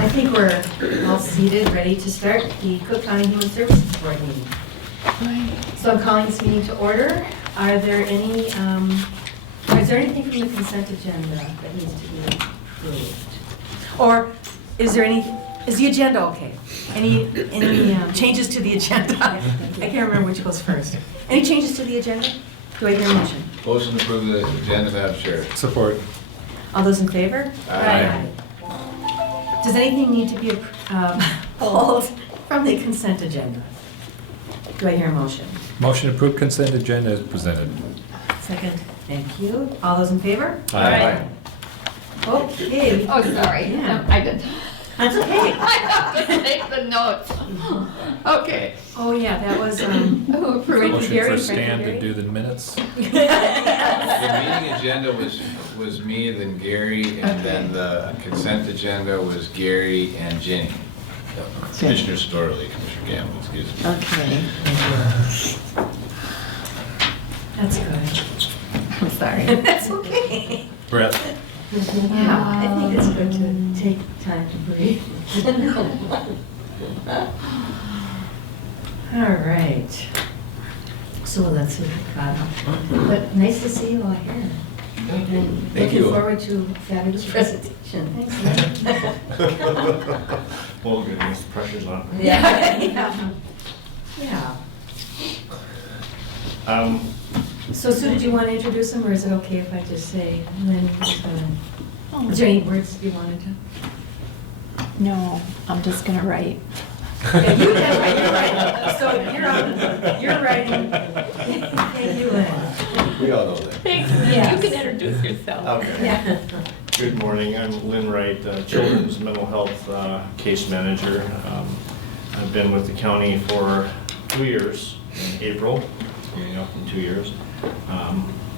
I think we're all seated, ready to start the Cook County Human Services Board meeting. So I'm calling this meeting to order. Is there anything from the consent agenda that needs to be approved? Or is the agenda okay? Any changes to the agenda? I can't remember which goes first. Any changes to the agenda? Do I hear a motion? Motion to approve the agenda, Madam Chair. Support. All those in favor? Aye. Does anything need to be pulled from the consent agenda? Do I hear a motion? Motion to approve consent agenda is presented. Second. Thank you. All those in favor? Aye. Okay. Oh, sorry. Yeah. I did. That's okay. I have to take the notes. Okay. Oh, yeah, that was, Who approved? Frankie Motion Gary, for Frankie Stan to Gary. do the minutes. The meeting agenda was me, then Gary, and then the consent agenda was Gary and Jenny. Commissioner Storley, Commissioner Gamble, excuse me. Okay. That's good. I'm sorry. That's okay. Brett. Yeah, I think it's good to take time to breathe. All right. So let's see what got up. But nice to see you all here. And Thank you. Looking forward to a fabulous presentation. Thanks, man. Well, goodness, pressure's on. Yeah. Yeah. So Sue, did you want to introduce them, or is it okay if I just say, and then you're just gonna, is there any words you wanted to? No, I'm just gonna write. Yeah, you're right. So you're writing. Thank you, Lynn. We all know that. Thanks. Yes. You can introduce yourself. Okay. Yeah. Good morning, I'm Lynn Wright, Children's Mental Health Case Manager. I've been with the county for 2 years, in April, coming up in 2 years.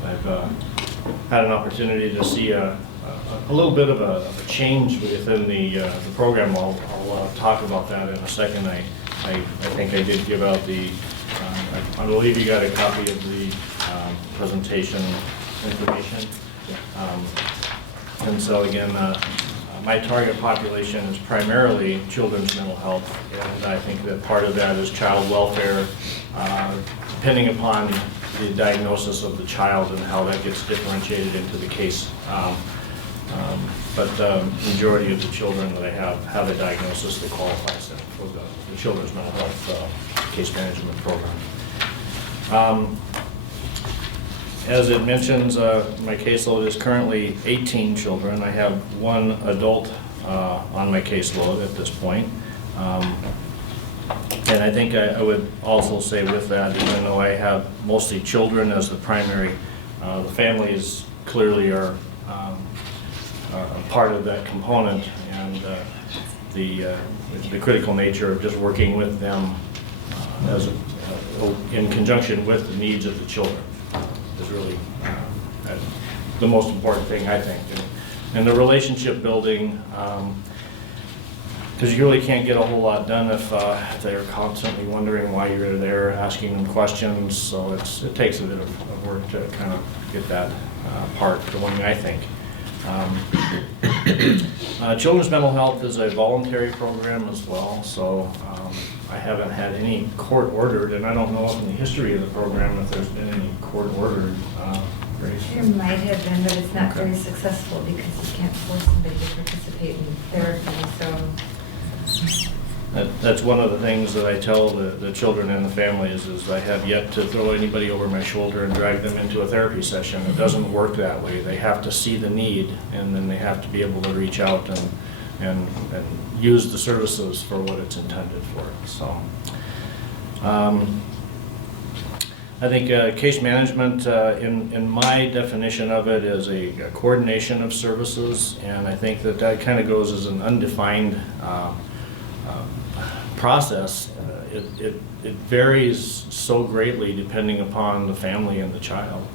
I've had an opportunity to see a little bit of a change within the program. I'll talk about that in a second. I think I did give out the, I believe you got a copy of the presentation information. And so again, my target population is primarily children's mental health, and I think that part of that is child welfare, depending upon the diagnosis of the child and how that gets differentiated into the case. But the majority of the children that I have a diagnosis that qualifies them for the children's mental health case management program. As it mentions, my caseload is currently 18 children. I have 1 adult on my caseload at this point. And I think I would also say with that, even though I have mostly children as the primary, the families clearly are a part of that component, and the critical nature of just working with them in conjunction with the needs of the children is really the most important thing, I think. And the relationship building, because you really can't get a whole lot done if they're constantly wondering why you're there, asking them questions. So it takes a bit of work to kind of get that part going, I think. Children's mental health is a voluntary program as well, so I haven't had any court-ordered, and I don't know in the history of the program if there's been any court-ordered. There might have been, but it's not very successful because you can't force somebody to participate in therapy, so. That's one of the things that I tell the children and the families is I have yet to throw anybody over my shoulder and drag them into a therapy session. It doesn't work that way. They have to see the need, and then they have to be able to reach out and use the services for what it's intended for. So I think case management, in my definition of it, is a coordination of services, and I think that kind of goes as an undefined process. It varies so greatly depending upon the family and the child.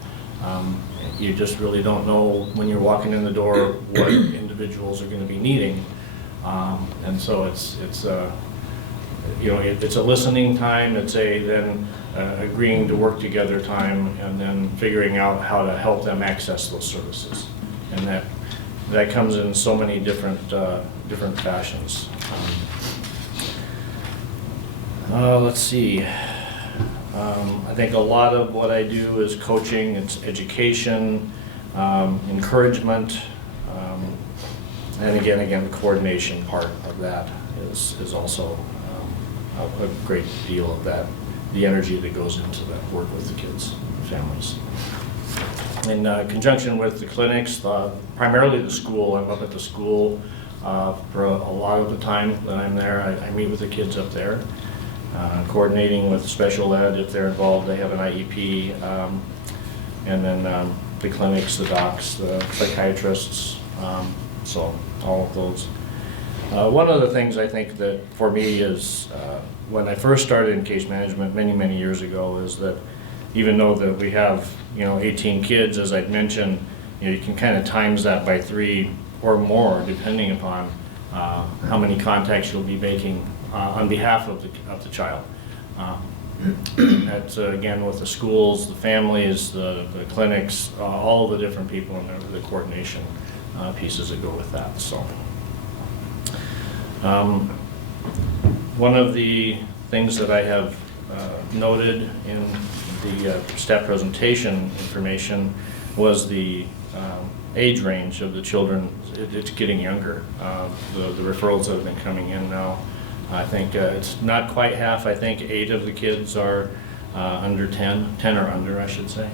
You just really don't know when you're walking in the door what individuals are going to be needing, and so it's you know, it's a listening time. It's then agreeing to work together time, and then figuring out how to help them access those services. And that that comes in so many different fashions. Let's see. I think a lot of what I do is coaching, it's education, encouragement, and again, the coordination part of that is also a great deal of that, the energy that goes into that work with the kids, families. In conjunction with the clinics, primarily the school, I'm up at the school for a lot of the time that I'm there. I meet with the kids up there, coordinating with special ed if they're involved. They have an IEP, and then the clinics, the docs, the psychiatrists, so all of those. One of the things I think that for me is when I first started in case management many years ago is that even though that we have 18 kids, as I'd mentioned, you can kind of times that by 3 or more depending upon how many contacts you'll be making on behalf of the child. That's again with the schools, the families, the clinics, all of the different people and the coordination pieces that go with that. So one of the things that I have noted in the staff presentation information was the age range of the children. It's getting younger. The referrals that have been coming in now, I think it's not quite half. I think 8 of the kids are under 10 or under, I should say.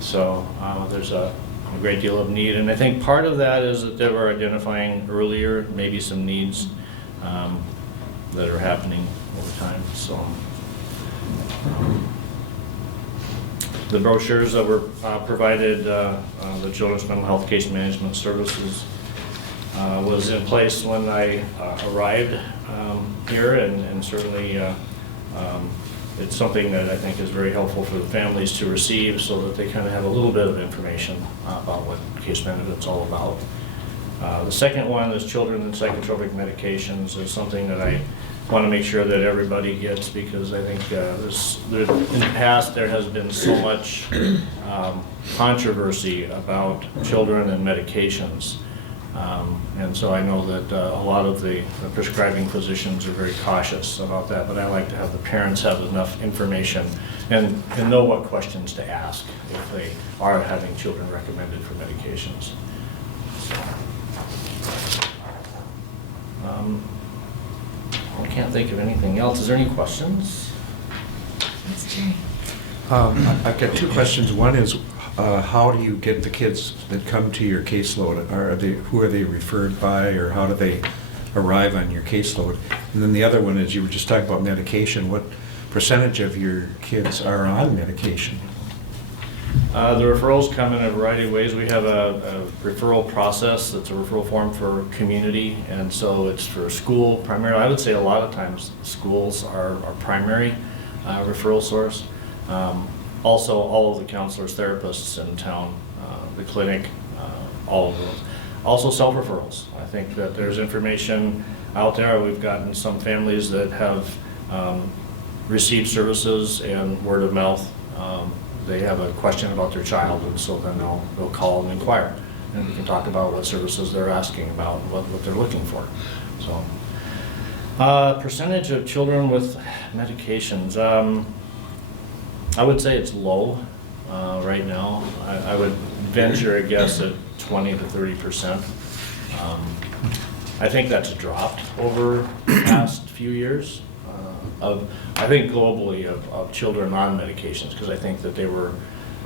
So there's a great deal of need, and I think part of that is that they were identifying earlier maybe some needs that are happening over time. So the brochures that were provided, the Children's Mental Health Case Management Services, was in place when I arrived here, and certainly it's something that I think is very helpful for the families to receive so that they kind of have a little bit of information about what case management's all about. The second one is children and psychotropic medications. Is something that I want to make sure that everybody gets, because I think in the past there has been so much controversy about children and medications. And so I know that a lot of the prescribing physicians are very cautious about that, but I like to have the parents have enough information and know what questions to ask if they are having children recommended for medications. I can't think of anything else. Is there any questions? That's Jerry. I've got 2 questions. One is, how do you get the kids that come to your caseload? Who are they referred by, or how do they arrive on your caseload? And then the other one is, you were just talking about medication. What percentage of your kids are on medication? The referrals come in a variety of ways. We have a referral process that's a referral form for community, and so it's for school primarily. I would say a lot of times schools are our primary referral source. Also, all of the counselors, therapists in town, the clinic, all of those. Also, self-referrals. I think that there's information out there. We've gotten some families that have received services and word of mouth. They have a question about their child, and so then they'll call and inquire. And we can talk about what services they're asking about, what they're looking for. So, percentage of children with medications. I would say it's low right now. I would venture a guess at 20 to 30%. I think that's dropped over the past few years. I think globally of children on medications, because I think that they were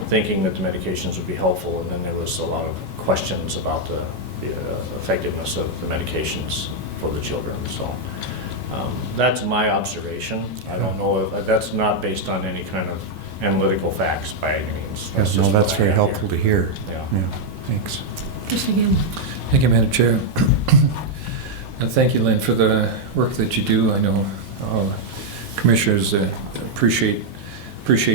thinking that the medications would be helpful, and then there was a lot of questions about the effectiveness of the medications for the children. So that's my observation. I don't know if that's not based on any kind of analytical facts by any means. Yes, no, that's very helpful to hear. Yeah. Thanks. Thank you, Madam Chair. And thank you, Lynn, for the work that you do. I know commissioners appreciate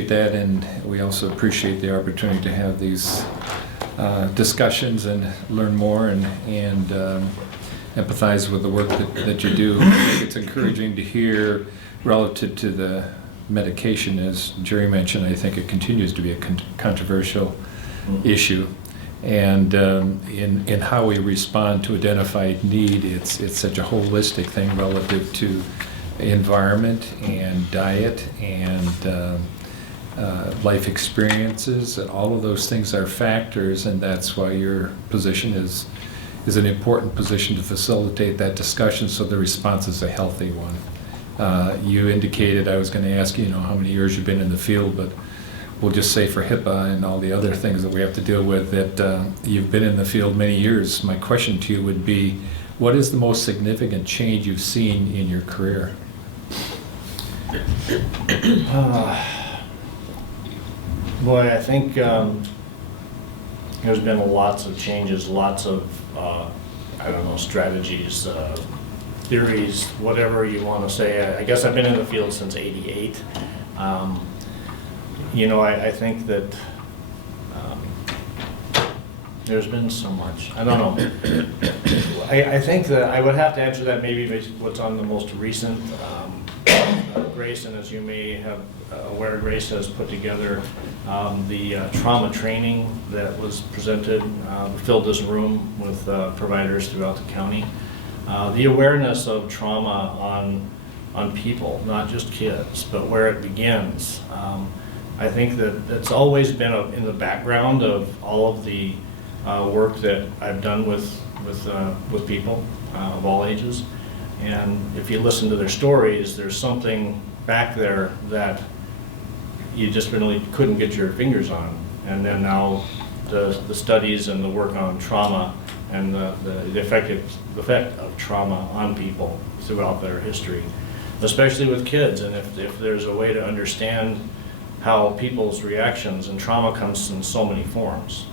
that, and we also appreciate the opportunity to have these discussions and learn more and empathize with the work that you do. I think it's encouraging to hear relative to the medication. As Jerry mentioned, I think it continues to be a controversial issue, And in how we respond to identified need, it's such a holistic thing relative to environment and diet and life experiences, and all of those things are factors, and that's why your position is an important position to facilitate that discussion so the response is a healthy one. You indicated, I was going to ask you, how many years you've been in the field, but we'll just say for HIPAA and all the other things that we have to deal with that you've been in the field many years. My question to you would be, what is the most significant change you've seen in your career? Boy, I think there's been lots of changes, lots of, strategies, theories, whatever you want to say. I guess I've been in the field since '88. I think that there's been so much. I don't know. I think that I would have to answer that maybe based on what's on the most recent. Grace, and as you may have aware, Grace has put together the trauma training that was presented, filled this room with providers throughout the county. The awareness of trauma on people, not just kids, but where it begins. I think that it's always been in the background of all of the work that I've done with people of all ages. And if you listen to their stories, there's something back there that you just really couldn't get your fingers on. And then now the studies and the work on trauma and the effect of trauma on people throughout their history, especially with kids. And if there's a way to understand how people's reactions, and trauma comes in so many forms.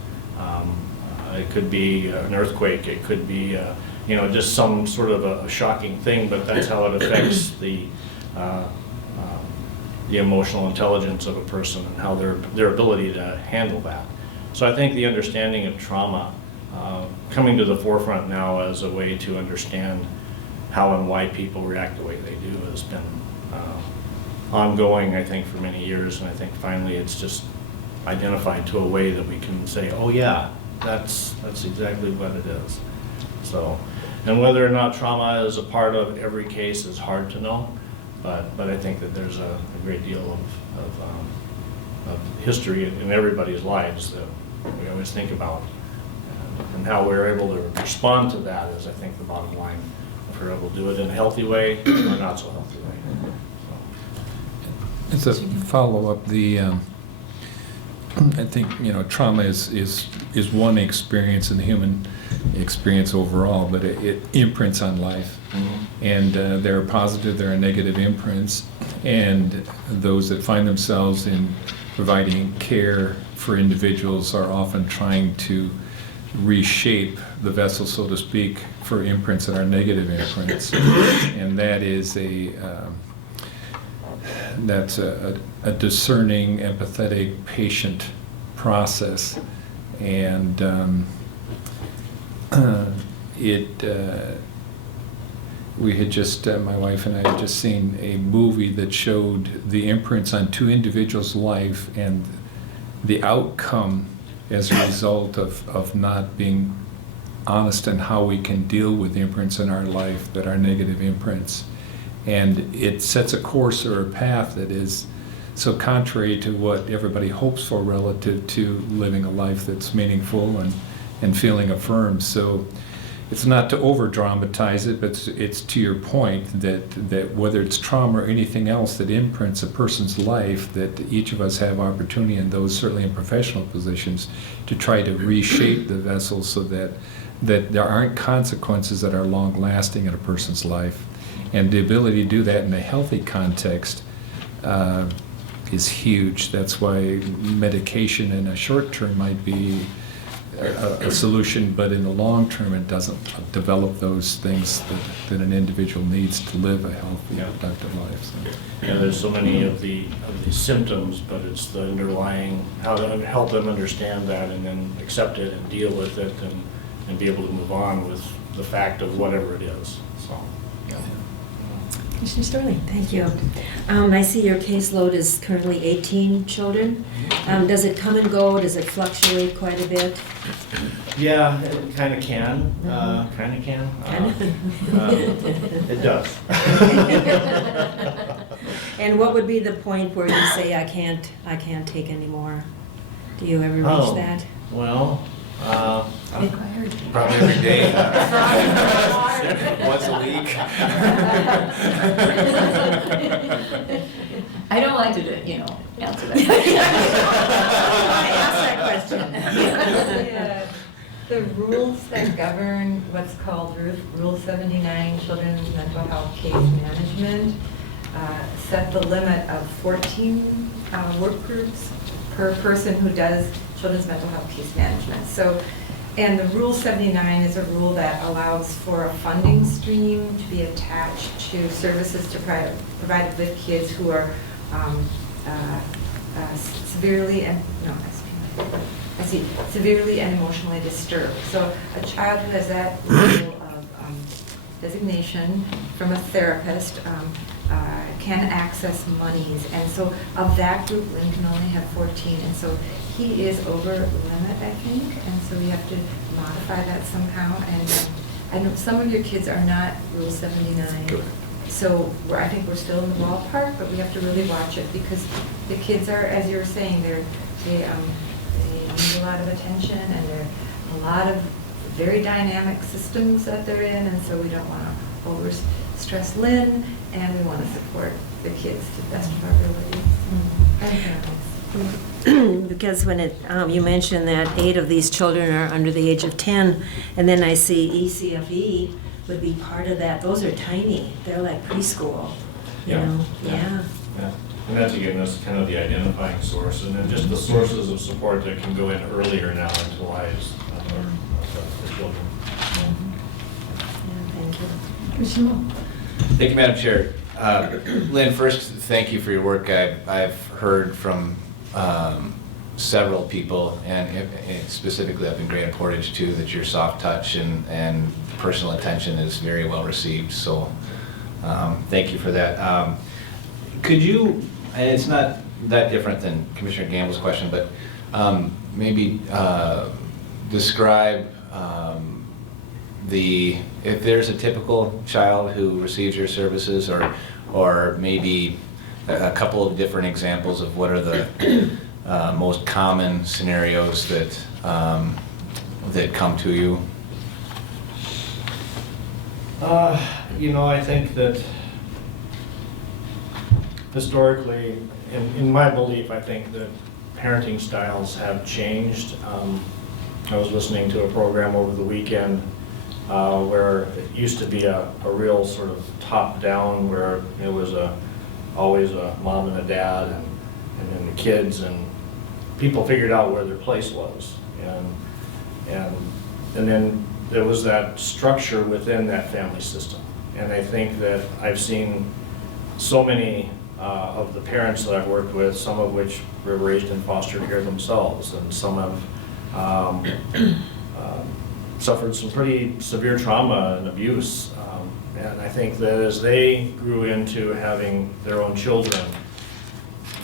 It could be an earthquake, it could be just some sort of a shocking thing, but that's how it affects the emotional intelligence of a person and how their ability to handle that. So I think the understanding of trauma coming to the forefront now as a way to understand how and why people react the way they do has been ongoing, I think, for many years, and I think finally it's just identified to a way that we can say, oh yeah, that's exactly what it is. So, and whether or not trauma is a part of every case is hard to know, but I think that there's a great deal of history in everybody's lives that we always think about, and how we're able to respond to that is, I think, the bottom line. If we're able to do it in a healthy way or not so healthy way. As a follow-up, I think trauma is one experience in the human experience overall, but it imprints on life. Mm-hmm. And there are positive, there are negative imprints, and those that find themselves in providing care for individuals are often trying to reshape the vessel, so to speak, for imprints that are negative imprints. And that is that's a discerning, empathetic, patient process. And we had just, my wife and I had just seen a movie that showed the imprints on two individuals' life and the outcome as a result of not being honest in how we can deal with imprints in our life that are negative imprints. And it sets a course or a path that is so contrary to what everybody hopes for relative to living a life that's meaningful and feeling affirmed. So it's not to over-dramatize it, but it's to your point that whether it's trauma or anything else that imprints a person's life, that each of us have opportunity, and those certainly in professional positions, to try to reshape the vessel so that there aren't consequences that are long-lasting in a person's life. And the ability to do that in a healthy context is huge. That's why medication in a short term might be a solution, but in the long term it doesn't develop those things that an individual needs to live a healthy, productive life. So. Yeah, there's so many of the symptoms, but it's the underlying, how to help them understand that and then accept it and deal with it and be able to move on with the fact of whatever it is. So, yeah. Commissioner Sterling, thank you. I see your caseload is currently 18 children. Does it come and go? Does it fluctuate quite a bit? Yeah, it kind of can, It does. And what would be the point where you say, I can't take anymore? Do you ever reach Oh. that? Well, Probably every day. Once a week. I don't like to, answer that. Ask that question. The rules that govern what's called Rule 79, Children's Mental Health Case Management, set the limit of 14 work groups per person who does children's mental health case management. So, and the Rule 79 is a rule that allows for a funding stream to be attached to services to provided with kids who are severely and, no, I see, severely and emotionally disturbed. So a child who has that level of designation from a therapist can access monies. And so of that group, Lynn can only have 14. And so he is over limit, I think. And so we have to modify that somehow. And I know some of your kids are not Rule 79. Good. So I think we're still in the ballpark, but we have to really watch it because the kids are, as you were saying, they need a lot of attention, and there are a lot of very dynamic systems that they're in, and so we don't want to over-stress Lynn, and we want to support the kids to the best of our ability. I think that makes Because when you mentioned that 8 of these children are under the age of 10, and then I see ECFE would be part of that. Those are tiny. They're like preschool, you Yeah. know? Yeah. Yeah. And that's, again, that's kind of the identifying source, and then just the sources of support that can go in earlier now into lives of the children. Yeah, thank you. Commissioner Moore? Thank you, Madam Chair. Lynn, first, thank you for your work. I've heard from several people, and specifically up in Grand Portage too, that your soft touch and personal attention is very well received. So thank you for that. Could you, and it's not that different than Commissioner Gamble's question, but maybe describe if there's a typical child who receives your services, or maybe a couple of different examples of what are the most common scenarios that come to you? I think that historically, in my belief, I think that parenting styles have changed. I was listening to a program over the weekend where it used to be a real sort of top-down, where it was always a mom and a dad and then the kids, and people figured out where their place was. And then there was that structure within that family system. And I think that I've seen so many of the parents that I've worked with, some of which were raised in foster care themselves, and some have suffered some pretty severe trauma and abuse. And I think that as they grew into having their own children,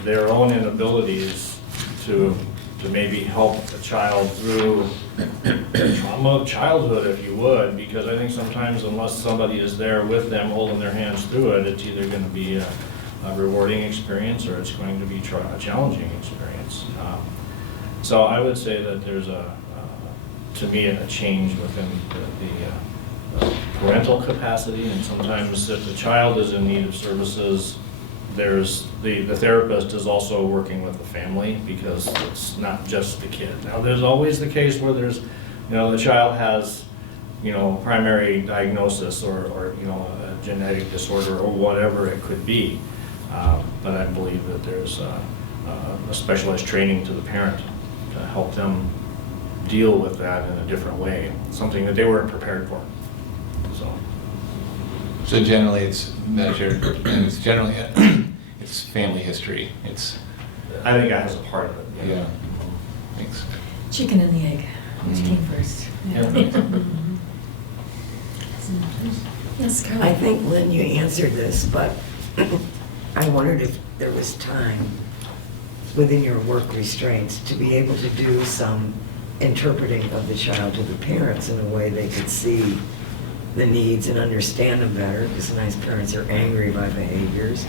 their own inabilities to maybe help a child through the trauma of childhood, if you would, because I think sometimes unless somebody is there with them, holding their hands through it, it's either going to be a rewarding experience or it's going to be a challenging experience. So I would say that there's to me, a change within the parental capacity, and sometimes if the child is in need of services, there's the therapist is also working with the family, because it's not just the kid. Now, there's always the case where there's, the child has, primary diagnosis or a genetic disorder or whatever it could be. But I believe that there's a specialized training to the parent to help them deal with that in a different way, something that they weren't prepared for. So generally, it's measured, and it's generally it's family history. I think that has a part of it. Yeah. Thanks. Chicken and the egg, which came first? Yes, Carla? I think, Lynn, you answered this, but I wondered if there was time within your work restraints to be able to do some interpreting of the child to the parents in a way they could see the needs and understand them better, because sometimes parents are angry by behaviors,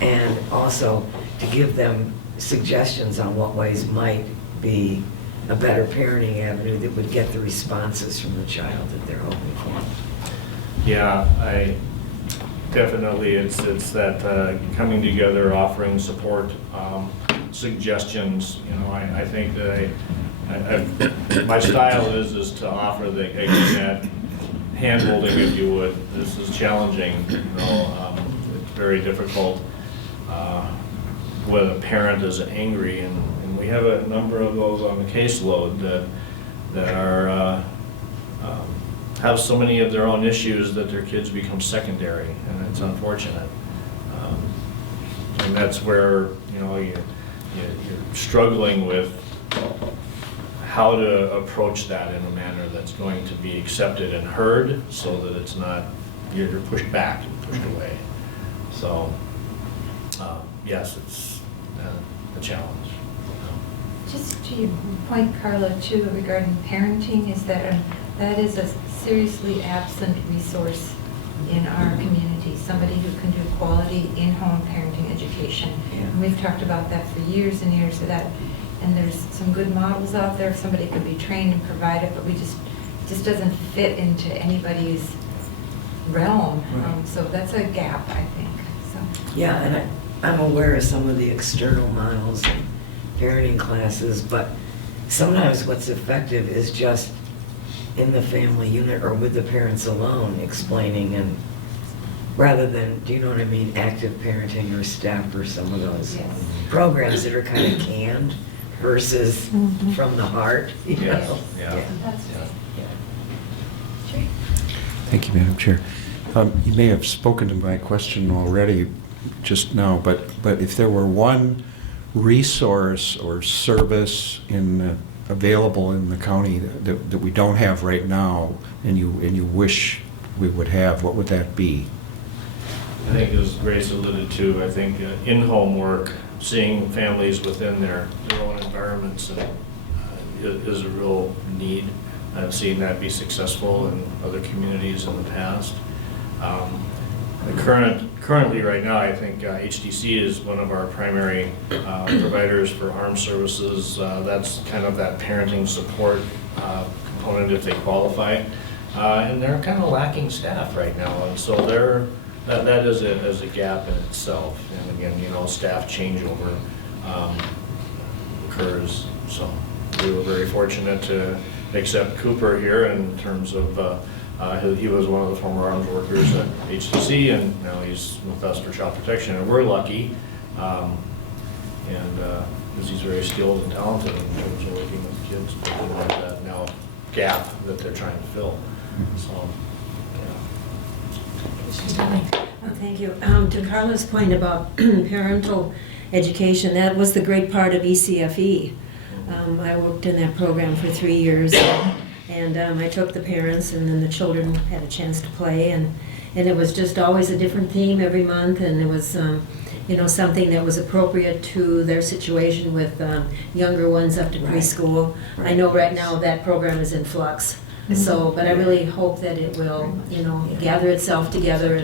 and also to give them suggestions on what ways might be a better parenting avenue that would get the responses from the child that they're hoping for. Yeah, I definitely, it's that coming together, offering support, suggestions. You know, I think that my style is to offer that hand-holding, if you would. This is challenging, you know, it's very difficult when a parent is angry, and we have a number of those on the caseload that are have so many of their own issues that their kids become secondary, and it's unfortunate. And that's where, you know, you're struggling with how to approach that in a manner that's going to be accepted and heard, so that it's not, you're pushed back and pushed away. So, yes, it's a challenge. Just to your point, Carla, too, regarding parenting, is that that is a seriously absent resource in our community, somebody who can do quality in-home parenting education. Yeah. And we've talked about that for years and years of that. And there's some good models out there, somebody could be trained and provide it, but it just doesn't fit into anybody's realm. Right. So that's a gap, I think, so. Yeah, and I'm aware of some of the external models and parenting classes, but sometimes what's effective is just in the family unit or with the parents alone explaining, and rather than, do you know what I mean, active parenting or STEP or some of those Yes. programs that are kind of canned versus from the heart, you Yes, know? yeah. That's Yeah. Thank you, Madam Chair. You may have spoken to my question already just now, but if there were one resource or service available in the county that we don't have right now, and you wish we would have, what would that be? I think, as Grace alluded to, I think in-home work, seeing families within their own environments is a real need. I've seen that be successful in other communities in the past. Currently, right now, I think HDC is one of our primary providers for armed services. That's kind of that parenting support component if they qualify. And they're kind of lacking staff right now, and so that is a gap in itself. And again, you know, staff changeover occurs. So we were very fortunate to accept Cooper here in terms of he was one of the former arms workers at HTC, and now he's with us for child protection. And we're lucky, because he's very skilled and talented in terms of working with kids, but we have that now gap that they're trying to fill. So, yeah. Oh, thank you. To Carla's point about parental education, that was the great part of ECFE. I worked in that program for 3 years, and I took the parents, and then the children had a chance to play, and it was just always a different theme every month, and it was you know, something that was appropriate to their situation with younger ones up to Right. preschool. I know right now that program is in flux. So, but I really hope that it will, you know, gather itself together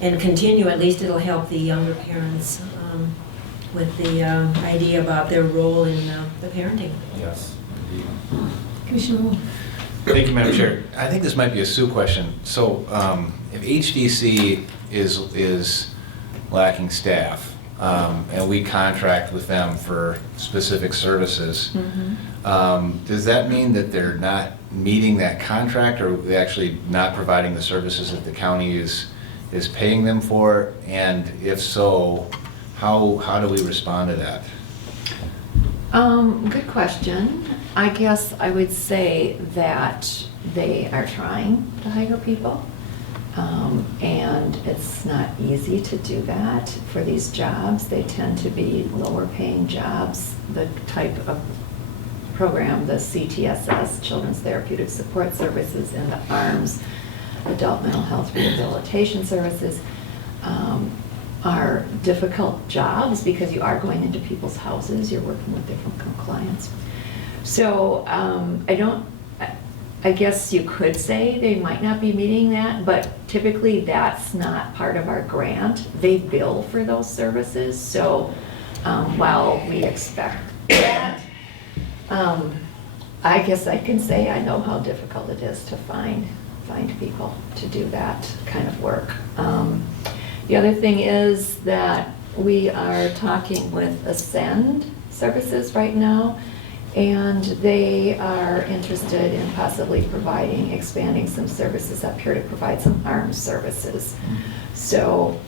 and continue. At least it'll help the younger parents with the idea about their role in the parenting. Yes, indeed. Commissioner Wolf. Thank you, Madam Chair. I think this might be a Sue question. So if HDC is lacking staff, and we contract with them for specific services, does that mean that they're not meeting that contract, or are they actually not providing the services that the county is paying them for? And if so, how do we respond to that? Good question. I guess I would say that they are trying to hire people. And it's not easy to do that for these jobs. They tend to be lower paying jobs. The type of program, the CTSS, Children's Therapeutic Support Services, and the ARMS, Adult Mental Health Rehabilitation Services, are difficult jobs because you are going into people's houses, you're working with different clients. So I guess you could say they might not be meeting that, but typically that's not part of our grant. They bill for those services, so while we expect that, I guess I can say I know how difficult it is to find people to do that kind of work. The other thing is that we are talking with Ascend Services right now, and they are interested in possibly expanding some services up here to provide some armed services. So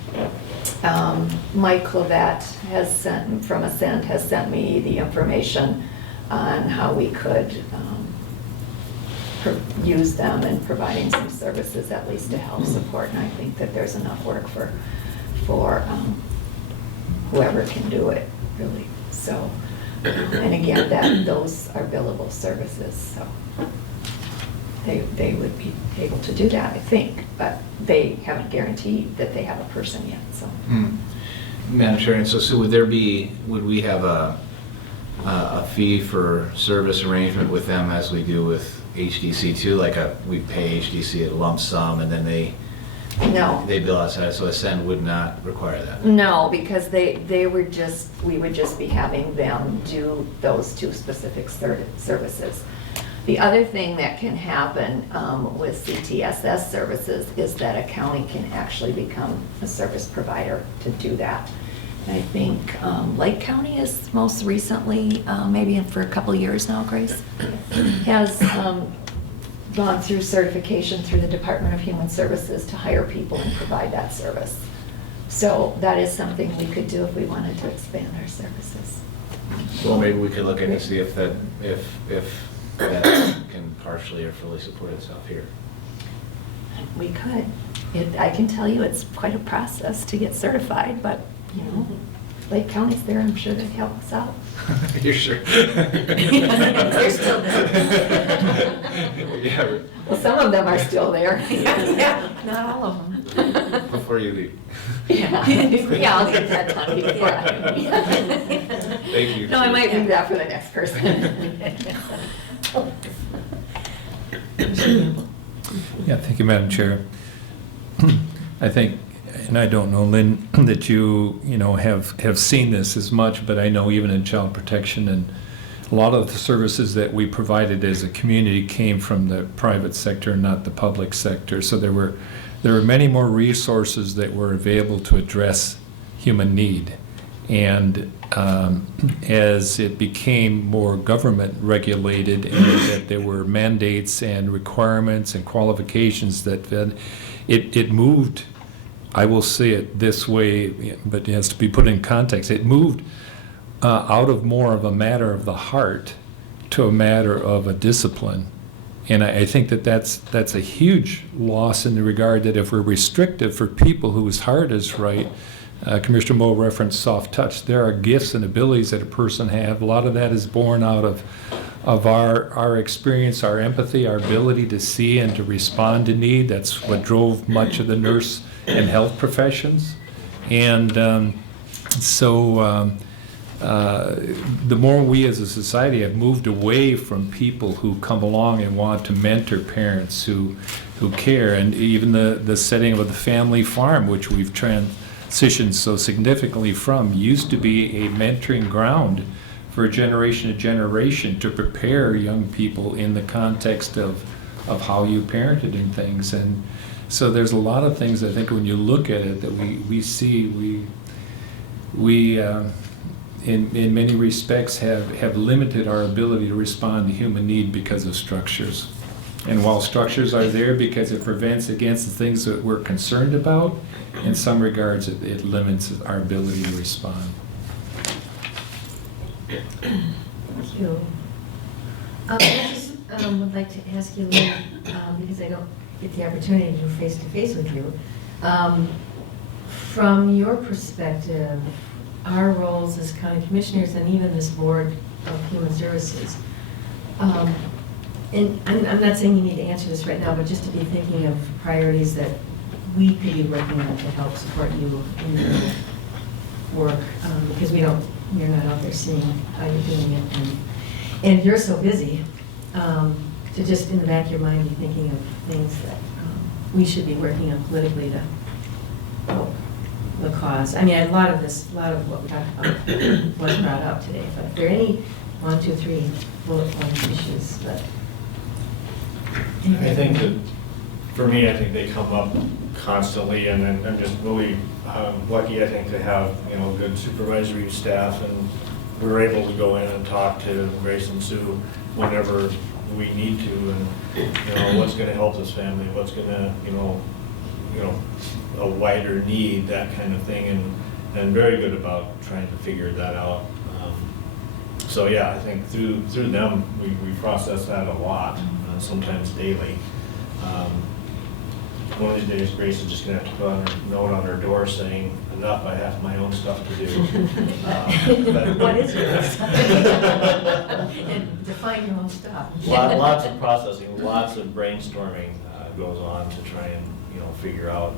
Mike Clavette from Ascend has sent me the information on how we could use them in providing some services, at least to help support. And I think that there's enough work for whoever can do it, really. So, and again, those are billable services, so they would be able to do that, I think, but they haven't guaranteed that they have a person yet, so. Madam Chair, and so would we have a fee for service arrangement with them as we do with HDC too? Like we pay HDC a lump sum and then they bill outside, so Ascend would not require that? No, because we would just be having them do those two specific services. The other thing that can happen with CTSS services is that a county can actually become a service provider to do that. And I think Lake County is most recently, maybe for a couple years now, Grace, has gone through certification through the Department of Human Services to hire people and provide that service. So that is something we could do if we wanted to expand our services. Well, maybe we could look at and see if that can partially or fully support itself here. We could. I can tell you it's quite a process to get certified, but, you know, Lake County's there, I'm sure they'd help us out. You're sure? They're still there. Yeah. Well, some of them are still there. Yeah, not all of them. Before you leave. Yeah, I'll get that done before I leave. Thank you. No, I might leave that for the next person. Yeah, thank you, Madam Chair. I think, and I don't know, Lynn, that you have seen this as much, but I know even in child protection and a lot of the services that we provided as a community came from the private sector, not the public sector. So there were many more resources that were available to address human need. And as it became more government regulated and that there were mandates and requirements and qualifications that it moved, I will say it this way, but it has to be put in context, it moved out of more of a matter of the heart to a matter of a discipline. And I think that's a huge loss in the regard that if we're restrictive for people whose heart is right, Commissioner Moe referenced soft touch. There are gifts and abilities that a person have. A lot of that is born out of our experience, our empathy, our ability to see and to respond to need. That's what drove much of the nurse and health professions. And the more we as a society have moved away from people who come along and want to mentor parents who care, and even the setting of the family farm, which we've transitioned so significantly from, used to be a mentoring ground for generation to generation to prepare young people in the context of how you parented and things. And so there's a lot of things, I think, when you look at it that we see, we in many respects have limited our ability to respond to human need because of structures. And while structures are there because it prevents against the things that we're concerned about, in some regards it limits our ability to respond. Thank you. I just would like to ask you, Lynn, because I don't get the opportunity to do face-to-face with you. From your perspective, our roles as county commissioners and even this board of human services, and I'm not saying you need to answer this right now, but just to be thinking of priorities that we could be working on to help support you in your work, because we're not out there seeing how you're doing it. And you're so busy, to just in the back of your mind be thinking of things that we should be working on politically to help the cause. I mean, a lot of what we talked about was brought up today, but if there are any 1, 2, 3 bullet point issues, but. I think that, for me, I think they come up constantly, and then I'm just really lucky, I think, to have, you know, good supervisory staff, and we're able to go in and talk to Grace and Sue whenever we need to, and, you know, what's gonna help this family, what's gonna, you know, a wider need, that kind of thing, and very good about trying to figure that out. So yeah, I think through them, we process that a lot, sometimes daily. One of these days, Grace is just gonna have to put on her note on her door saying, enough, I have my own stuff to do. What is yours? And define your own stuff. Lots of processing, lots of brainstorming goes on to try and, you know, figure out,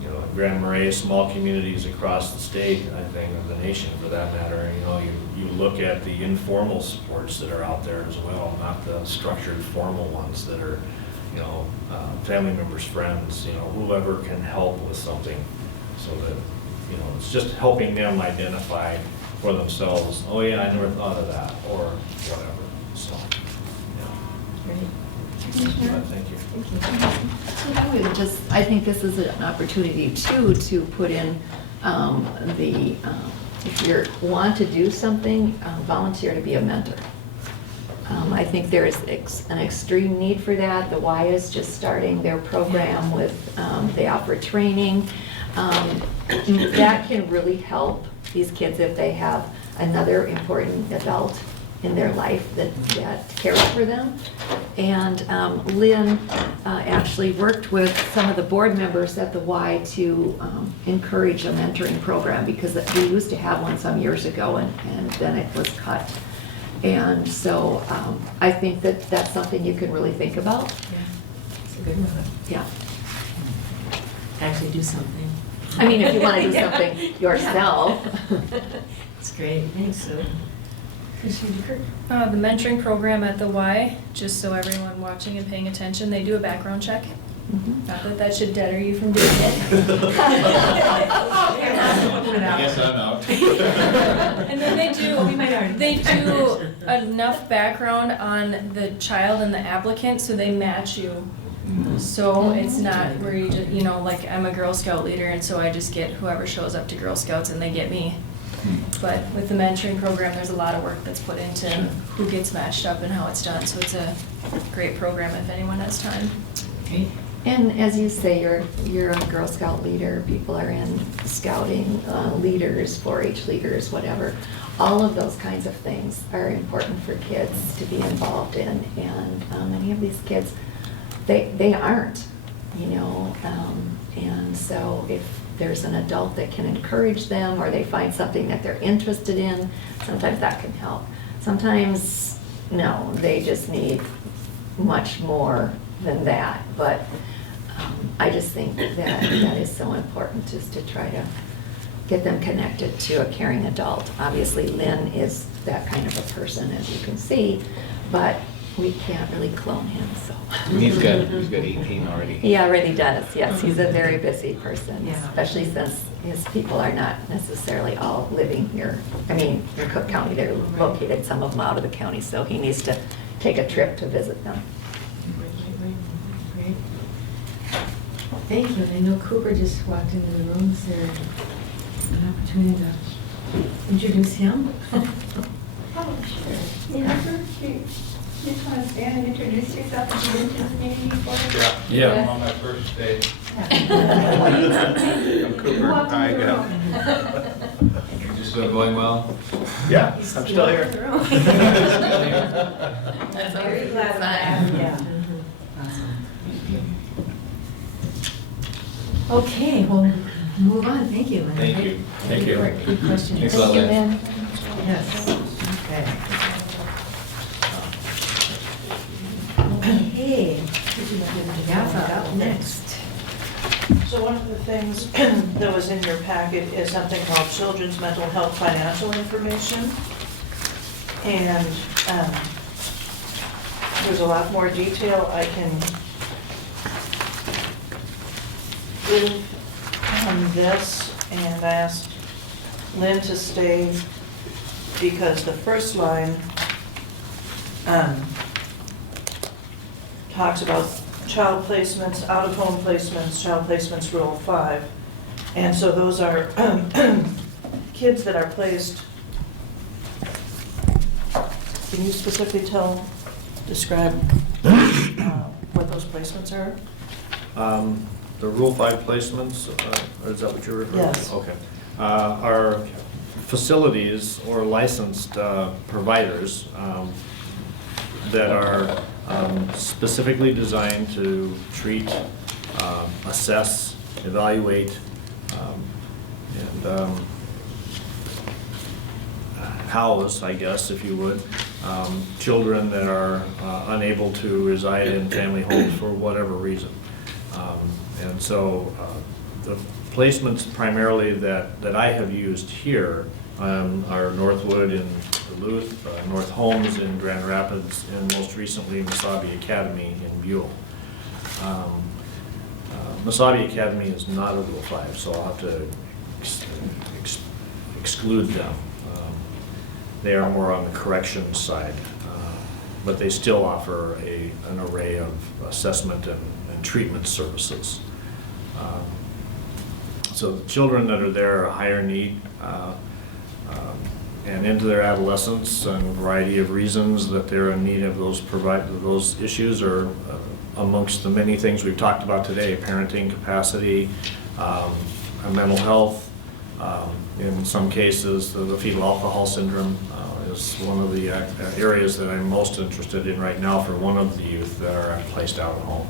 you know, Grand Marais, small communities across the state, I think, of the nation for that matter. You know, you look at the informal supports that are out there as well, not the structured formal ones that are, you know, family members, friends, you know, whoever can help with something, so that, you know, it's just helping them identify for themselves, oh yeah, I never thought of that, or whatever, so, yeah. But thank you. I think this is an opportunity too, to put in if you want to do something, volunteer to be a mentor. I think there is an extreme need for that. The Y is just starting their program with, they offer training. That can really help these kids if they have another important adult in their life that cares for them. And Lynn actually worked with some of the board members at the Y to encourage a mentoring program, because we used to have one some years ago, and then it was cut. And so I think that that's something you can really think about. Yeah, it's a good one. Yeah. Actually do something. I mean, if you want to do something yourself. It's great, thanks, Sue. Commissioner Kirk? The mentoring program at the Y, just so everyone watching and paying attention, they do a background check. Mhm. Not that that should deter you from doing it. I guess I'm out. And then We might already- they do enough background on the child and the applicant, so they match you. So it's not where you just, you know, like I'm a Girl Scout leader, and so I just get whoever shows up to Girl Scouts and they get me. But with the mentoring program, there's a lot of work that's put into who gets matched up and how it's done, so it's a great program if anyone has time. Great. And as you say, you're a Girl Scout leader, people are in scouting, leaders, 4-H leaders, whatever. All of those kinds of things are important for kids to be involved in, and many of these kids, they aren't, you know, and so if there's an adult that can encourage them, or they find something that they're interested in, sometimes that can help. Sometimes, no, they just need much more than that, but I just think that that is so important, just to try to get them connected to a caring adult. Obviously, Lynn is that kind of a person, as you can see, but we can't really clone him, so. He's got 18 already. He already does, yes, he's a very busy person, Yeah. especially since his people are not necessarily all living here. I mean, in Cook County, they're located, some of them out of the county, so he needs to take a trip to visit them. Great. Thank you. And I know Cooper just walked into the room. Is there an opportunity to introduce him? Oh, sure. Yeah, you just want to stand and introduce yourself if you didn't just meet me before? Yeah. I'm on my first day. I'm Cooper. Hi, yeah. Is still going well? Yeah, I'm still here. That's Very glad to have you. Yeah. Awesome. Okay, well, move on. Thank you, Lynn. Thank you. Thank you. Good question. Thanks a Thank lot, you, Lynn. Lynn. Yes. Okay. Okay. Jaffa up next. So one of the things that was in your packet is something called Children's Mental Health Financial Information. And there's a lot more detail I can give on this, and I asked Lynn to stay because the first line talks about child placements, out-of-home placements, child placements, Rule 5. And so those are kids that are placed. Can you specifically describe what those placements are? The Rule 5 placements, or is that what you're referring to? Yes. Okay. Are facilities or licensed providers that are specifically designed to treat, assess, evaluate, and house, I guess, if you would, children that are unable to reside in family homes for whatever reason. And so the placements primarily that I have used here are Northwood in Duluth, North Homes in Grand Rapids, and most recently Mesabi Academy in Buell. Mesabi Academy is not a Rule 5, so I'll have to exclude them. They are more on the corrections side, but they still offer an array of assessment and treatment services. So the children that are there are a higher need, and into their adolescence, and a variety of reasons that they're in need of those issues are amongst the many things we've talked about today: parenting capacity, mental health. In some cases, the fetal alcohol syndrome is one of the areas that I'm most interested in right now for one of the youth that are placed out at home.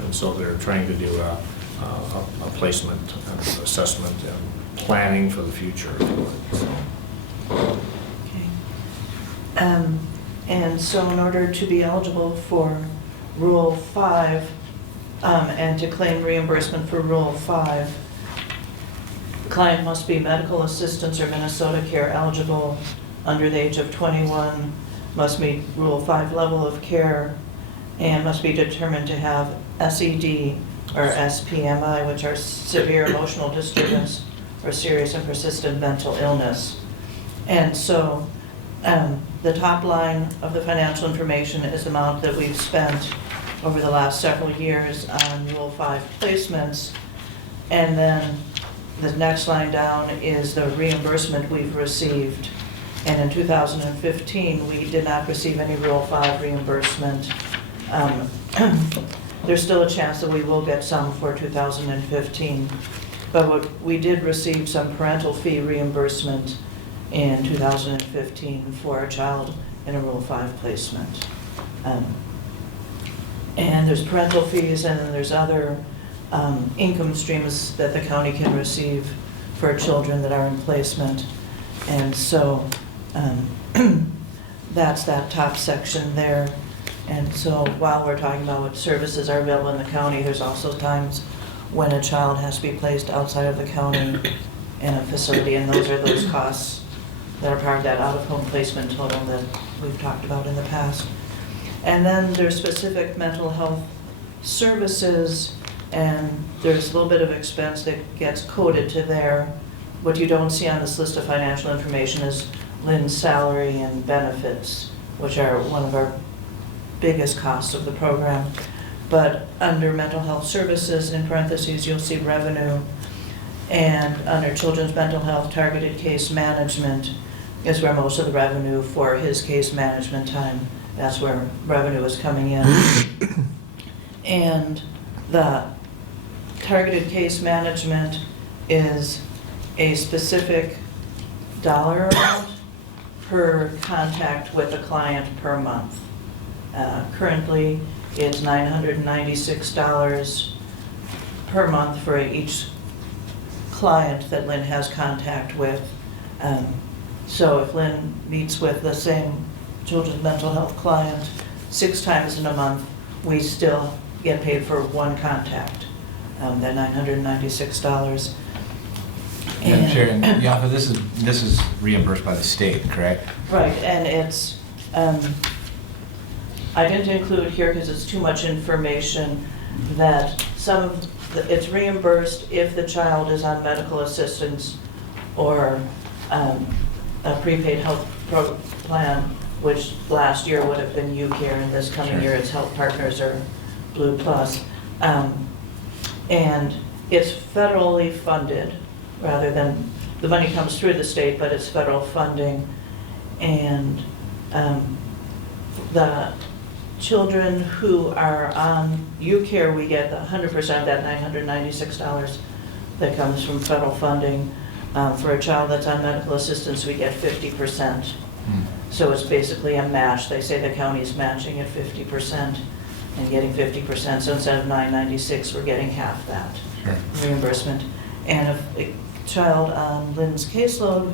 And so they're trying to do a placement and assessment and planning for the future. Okay. And so in order to be eligible for Rule 5 and to claim reimbursement for Rule 5, the client must be medical assistance or Minnesota Care eligible, under the age of 21, must meet Rule 5 level of care, and must be determined to have SED or SPMI, which are severe emotional disturbance or serious and persistent mental illness. And so the top line of the financial information is the amount that we've spent over the last several years on Rule 5 placements. And then the next line down is the reimbursement we've received. And in 2015, we did not receive any Rule 5 reimbursement. There's still a chance that we will get some for 2015. But we did receive some parental fee reimbursement in 2015 for a child in a Rule 5 placement. And there's parental fees, and then there's other income streams that the county can receive for children that are in placement. And so that's that top section there. And so while we're talking about what services are available in the county, there's also times when a child has to be placed outside of the county in a facility, and those are those costs that are part of that out-of-home placement total that we've talked about in the past. And then there's specific mental health services, and there's a little bit of expense that gets coded to there. What you don't see on this list of financial information is Lynn's salary and benefits, which are one of our biggest costs of the program. But under mental health services, in parentheses, you'll see revenue. And under children's mental health, targeted case management is where most of the revenue for his case management time, that's where revenue is coming in. And the targeted case management is a specific dollar amount per contact with a client per month. Currently, it's $996 per month for each client that Lynn has contact with. So if Lynn meets with the same children's mental health client 6 times in a month, we still get paid for one contact, that $996. Madam Chair, and Yafa, this is reimbursed by the state, correct? Right, and it's, I didn't include here because it's too much information, that it's reimbursed if the child is on medical assistance or a prepaid health plan, which last year would have been UCare, and this coming year it's Health Partners or Blue Plus. And it's federally funded, rather than, the money comes through the state, but it's federal funding. And the children who are on UCare, we get 100% of that $996 that comes from federal funding. For a child that's on medical assistance, we get 50%. So it's basically a match. They say the county's matching at 50% and getting 50%. So instead of $996, we're getting half that reimbursement. And if a child on Lynn's caseload,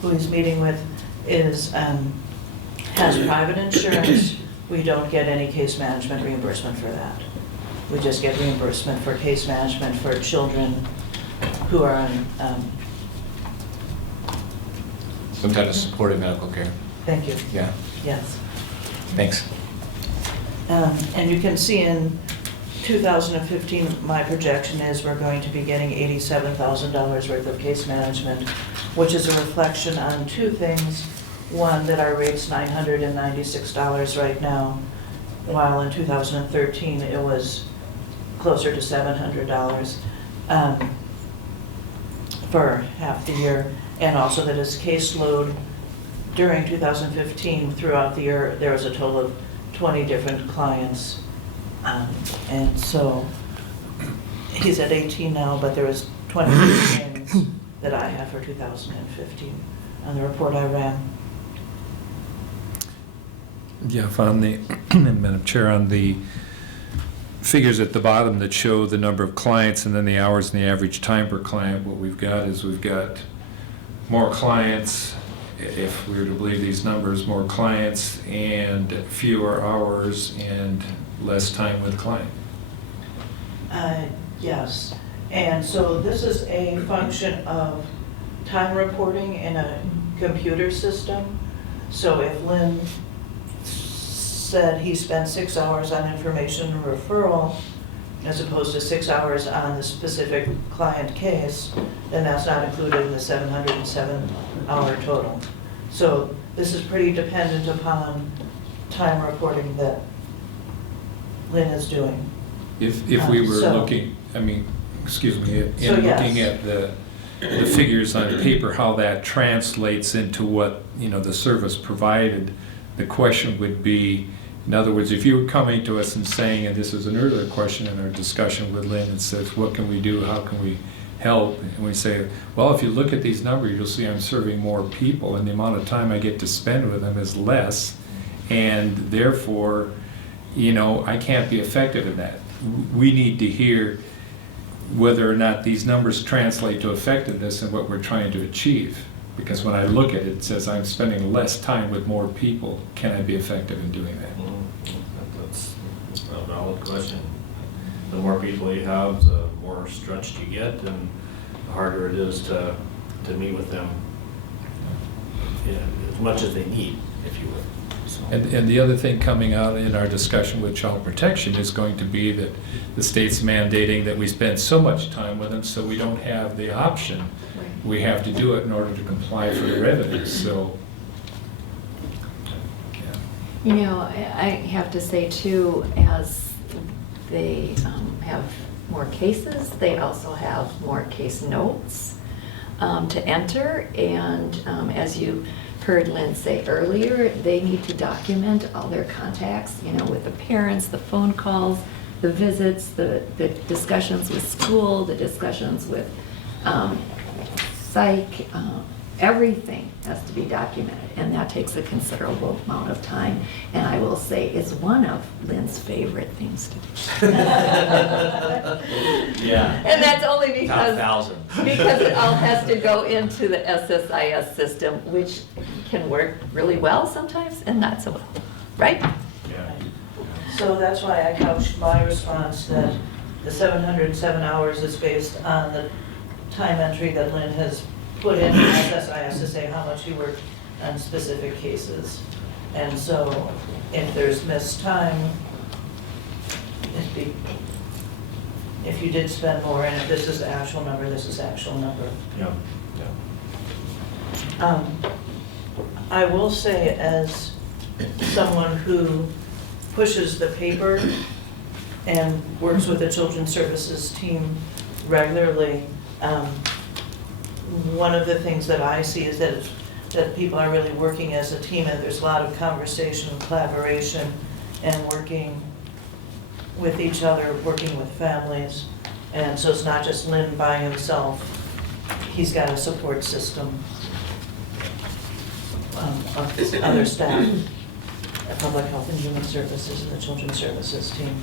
who he's meeting with, has private insurance, we don't get any case management reimbursement for that. We just get reimbursement for case management for children who are on Some type of supportive medical care. thank you. Yeah, Yes. thanks. And you can see in 2015, my projection is we're going to be getting $87,000 worth of case management, which is a reflection on two things. One, that our rate's $996 right now, while in 2013 it was closer to $700 for half the year. And also that his caseload during 2015, throughout the year, there was a total of 20 different clients. And so he's at 18 now, but there was 20 things that I have for 2015 on the report I ran. Yeah, on the, Madam Chair, on the figures at the bottom that show the number of clients and then the hours and the average time per client, what we've got is we've got more clients, if we were to believe these numbers, more clients and fewer hours and less time with client. Yes, and so this is a function of time reporting in a computer system. So if Lynn said he spent 6 hours on information referral as opposed to 6 hours on the specific client case, then that's not included in the 707-hour total. So this is pretty dependent upon time reporting that Lynn is doing. If we were So- looking, I mean, excuse me, in So, yes. looking at the figures on paper, how that translates into what, the service provided, the question would be, in other words, if you were coming to us and saying, and this is an earlier question in our discussion with Lynn, and says, what can we do, how can we help? And we say, well, if you look at these numbers, you'll see I'm serving more people, and the amount of time I get to spend with them is less, and therefore, I can't be effective in that. We need to hear whether or not these numbers translate to effectiveness and what we're trying to achieve. Because when I look at it, it says I'm spending less time with more people. Can I be effective in doing that? That's a valid question. The more people you have, the more stretched you get, and the harder it is to meet with them as much as they need, if you would. So. And the other thing coming out in our discussion with child protection is going to be that the state's mandating that we spend so much time with them, so we don't have the option. We have to do it in order to comply for the revenues, so. Yeah. I have to say too, as they have more cases, they also have more case notes to enter. And as you heard Lynn say earlier, they need to document all their contacts, with the parents, the phone calls, the visits, the discussions with school, the discussions with psych, everything has to be documented, and that takes a considerable amount of time. And I will say it's one of Lynn's favorite things to do. Yeah. And that's only because, Top 1,000. because it all has to go into the SSIS system, which can work really well sometimes and not so well, right? Yeah. So that's why I couched my response that the 707 hours is based on the time entry that Lynn has put in SSIS to say how much you worked on specific cases. And so if there's missed time, if you did spend more, and if this is the actual number, this is the actual number. Yeah. I will say, as someone who pushes the paper and works with the Children's Services team regularly, one of the things that I see is that people are really working as a team, and there's a lot of conversation, collaboration, and working with each other, working with families. And so it's not just Lynn by himself. He's got a support system of other staff at Public Health and Human Services and the Children's Services team.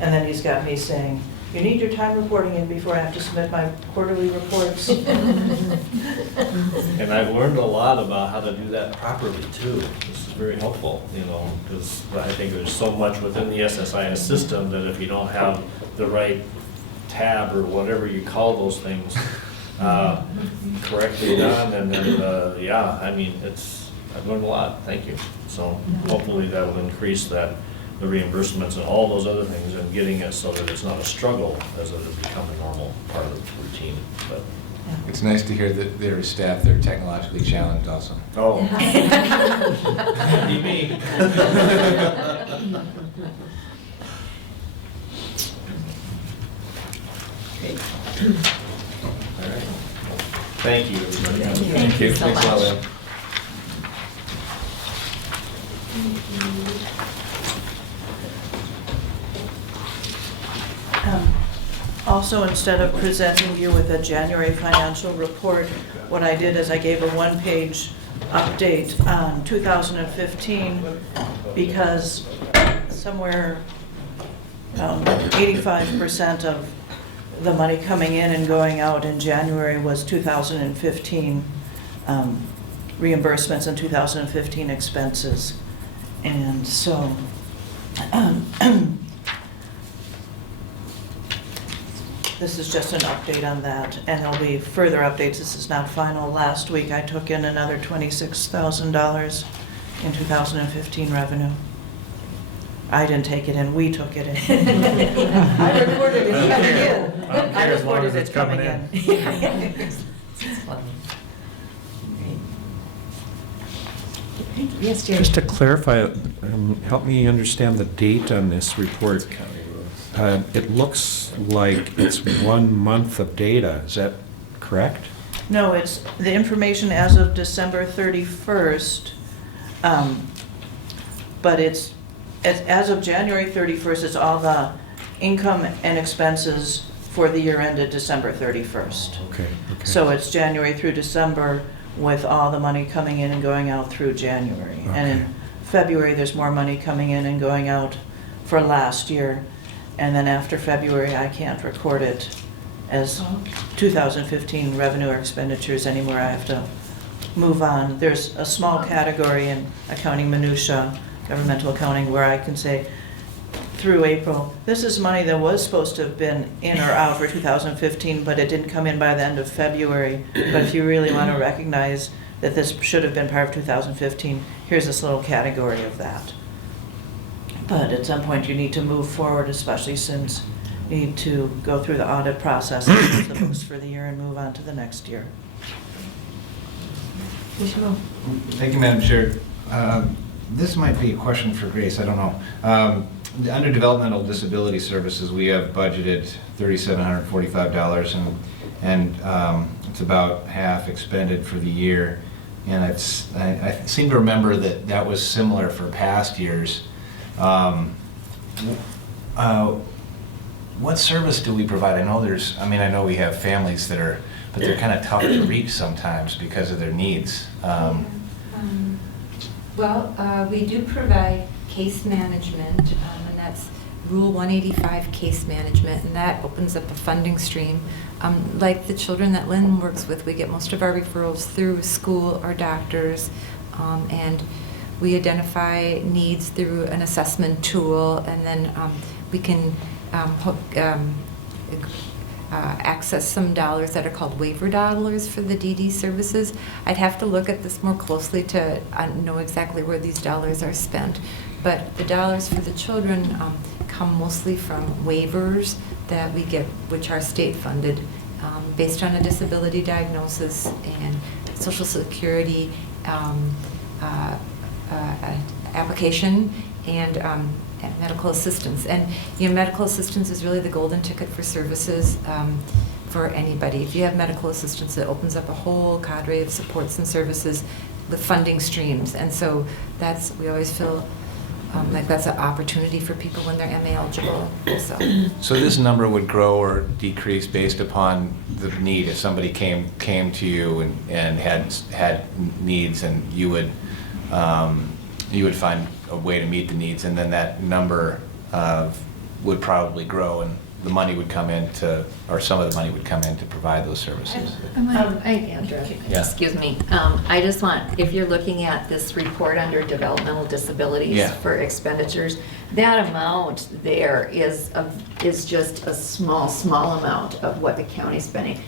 And then he's got me saying, you need your time reporting in before I have to submit my quarterly reports. And I've learned a lot about how to do that properly too. This is very helpful, because I think there's so much within the SSIS system that if you don't have the right tab or whatever you call those things correctly done, and then, I've learned a lot, thank you. So hopefully that will increase the reimbursements and all those other things, and getting it so that it's not a struggle as it has become a normal part of the routine. But It's nice to hear that there are staff that are technologically challenged also. oh, me. All right. Thank you, everybody. Thank you so Thanks a lot, much. Lynn. Also, instead of presenting you with a January financial report, what I did is I gave a one-page update on 2015, because somewhere 85% of the money coming in and going out in January was 2015 reimbursements and 2015 expenses. And so this is just an update on that, and there'll be further updates. This is not final. Last week, I took in another $26,000 in 2015 revenue. I didn't take it in, we took it in. I recorded it coming in. I don't care as long as it's coming in. Yes, Jerry? Just to clarify, help me understand the date on this report. It looks like it's 1 month of data, is that correct? No, it's the information as of December 31st, but it's, as of January 31st, it's all the income and expenses for the year ended December 31st. Okay. So it's January through December with all the money coming in and going out through January. And in February, there's more money coming in and going out for last year. And then after February, I can't record it as 2015 revenue or expenditures anymore. I have to move on. There's a small category in accounting minutia, governmental accounting, where I can say through April, this is money that was supposed to have been in or out for 2015, but it didn't come in by the end of February. But if you really want to recognize that this should have been part of 2015, here's this little category of that. But at some point, you need to move forward, especially since you need to go through the audit process and close the books for the year and move on to the next year. Thank you, Madam Chair. This might be a question for Grace, I don't know. Under developmental disability services, we have budgeted $3,745, and it's about half expended for the year. And I seem to remember that was similar for past years. What service do we provide? I know we have families that are, but they're kind of tough to reach sometimes because of their needs. We do provide case management, and that's Rule 185 case management, and that opens up a funding stream. Like the children that Lynn works with, we get most of our referrals through school or doctors, and we identify needs through an assessment tool, and then we can access some dollars that are called waiver dollars for the DD services. I'd have to look at this more closely to know exactly where these dollars are spent. But the dollars for the children come mostly from waivers that we get, which are state funded, based on a disability diagnosis and Social Security application and medical assistance. And medical assistance is really the golden ticket for services for anybody. If you have medical assistance, it opens up a whole cadre of supports and services with funding streams. And so we always feel like that's an opportunity for people when they're MA eligible. So this number would grow or decrease based upon the need. If somebody came to you and had needs, and you would find a way to meet the needs, and then that number would probably grow, and the money would come in or some of the money would come in to provide those services. Yeah. Excuse me. I just want, if you're looking at this report under developmental disabilities Yeah. for expenditures, that amount there is just a small amount of what the county's spending.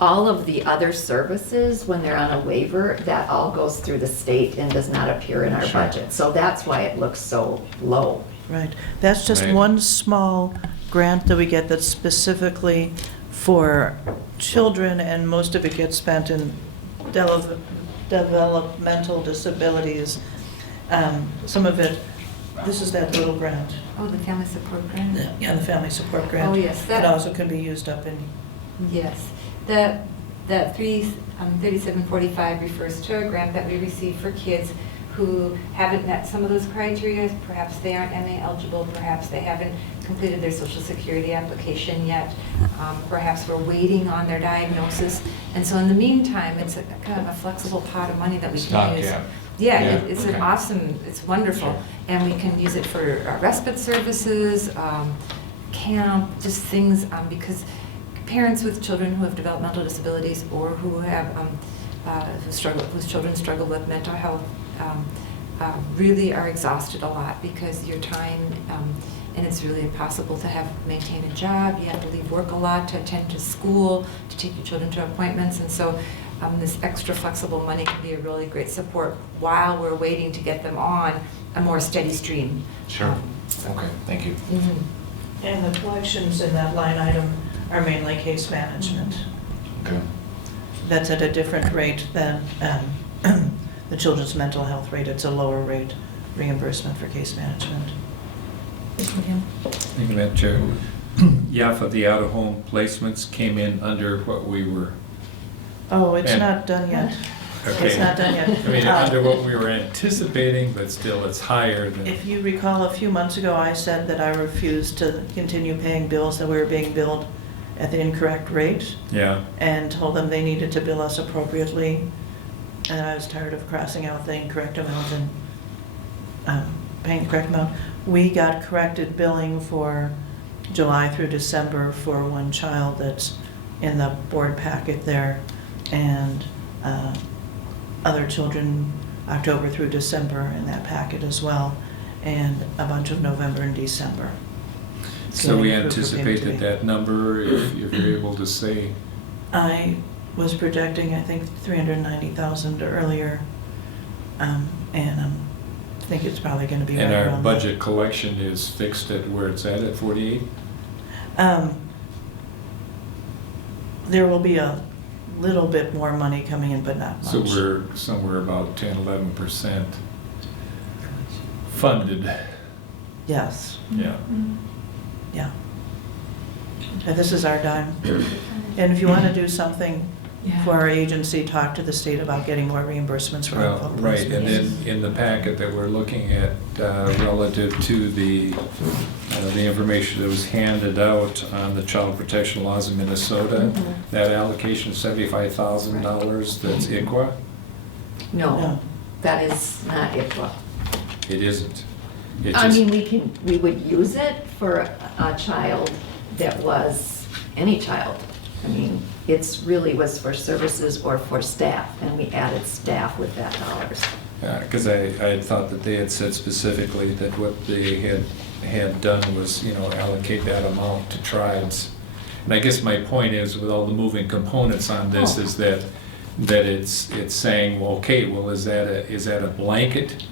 All of the other services, when they're on a waiver, that all goes through the state and does not appear in our Sure. budget. So that's why it looks so low. Right. That's just Right. one small grant that we get that's specifically for children, and most of it gets spent in developmental disabilities. Some of it, this is that little grant. Oh, the family support grant? Yeah, the family support grant. Oh, yes, It that- also can be used up in, Yes, that 3745 refers to a grant that we receive for kids who haven't met some of those criteria. Perhaps they aren't MA eligible, perhaps they haven't completed their Social Security application yet, perhaps we're waiting on their diagnosis. And so in the meantime, it's kind of a flexible pot of money that we can Stopgap. use. Yeah, It's an okay. awesome, it's wonderful. Sure. And we can use it for respite services, camp, just things, because parents with children who have developmental disabilities or who have whose children struggle with mental health really are exhausted a lot because your time and it's really impossible to maintain a job. You have to leave work a lot to attend to school, to take your children to appointments, and so this extra flexible money can be a really great support while we're waiting to get them on a more steady stream. Sure. Okay, thank you. Mhm. and the collections in that line item are mainly case management. Okay. That's at a different rate than the children's mental health rate. It's a lower rate reimbursement for case management. Thank you, Madam Chair. Yeah, for the out-of-home placements came in under what we were, Oh, it's And- not done yet. okay. It's not done yet. I mean, under what we were anticipating, but still it's higher than. If you recall, a few months ago, I said that I refused to continue paying bills that we were being billed at the incorrect rate, Yeah, and told them they needed to bill us appropriately. And I was tired of crossing out the incorrect amount and paying the correct amount. We got corrected billing for July through December for one child that's in the board packet there, and other children October through December in that packet as well, and a bunch of November and December. so we approved for payment anticipate to me. that number, if you're able to say, I was projecting, I think, 390,000 earlier, and I think it's probably going to be right and around our that. budget collection is fixed at where it's at 48? There will be a little bit more money coming in, but not much. So we're somewhere about 10, 11% funded, Yes, yeah. yeah. And this is our dime. And if you want to do something for our agency, talk to the state about getting more reimbursements for Well, outfall right, and placements. then in the packet that we're looking at, relative to the information that was handed out on the child protection laws in Minnesota, that allocation of $75,000, that's ICWA? No, No. that is not ICWA. It isn't. It's I just- mean, we would use it for a child that was any child. I mean, it's really was for services or for staff, and we added staff with that dollars. Because I had thought that they had said specifically that what they had done was, allocate that amount to tribes And I guess my point is, with all the moving components on this, is that it's saying, well, okay, well, is that a blanket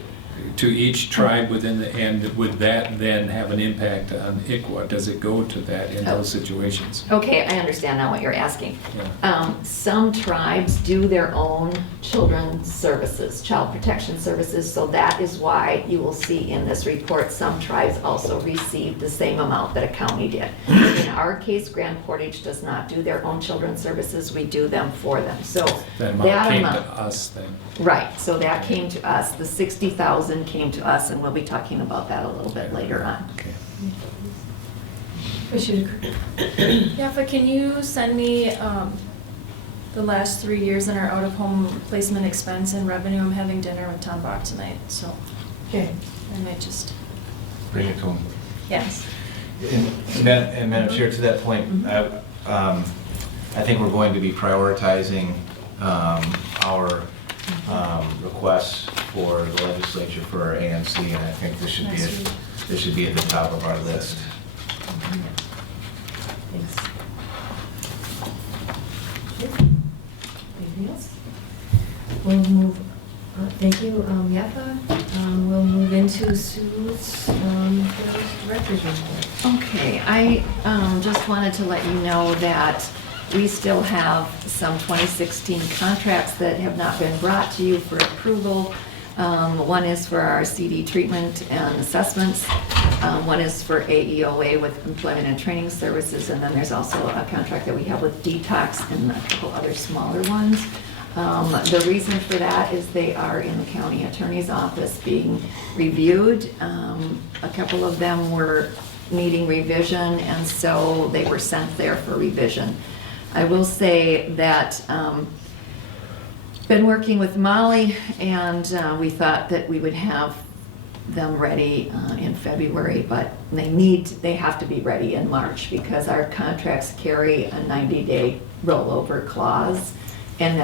to each tribe within the, and would that then have an impact on ICWA? Does it go to that in those situations? Okay, I understand now what you're asking. Yeah. Some tribes do their own children's services, child protection services, so that is why you will see in this report, some tribes also received the same amount that a county did. In our case, Grand Portage does not do their own children's services, we do them for them, so That that amount came amount. to us then. Right, so that came to us, the 60,000 came to us, and we'll be talking about that a little bit later on. Okay. Commissioner Yeah, but can you send me the last 3 years in our out-of-home placement expense and revenue? I'm having dinner with Tom Bach tonight, so Okay. I might just, Bring it to them. yes. And Madam Chair, to that point, I think we're going to be prioritizing our requests for the legislature for our ANC, and I think this should be at the top of our list. Thanks. Anything else? We'll move, thank you, Yapa. We'll move into Sue's director's report. Okay, I just wanted to let you know that we still have some 2016 contracts that have not been brought to you for approval. One is for our CD treatment and assessments. One is for AEOA with employment and training services, and then there's also a contract that we have with Detox and a couple other smaller ones. The reason for that is they are in the county attorney's office being reviewed. A couple of them were needing revision, and so they were sent there for revision. I will say that been working with Molly, and we thought that we would have them ready in February, but they have to be ready in March because our contracts carry a 90-day rollover clause, and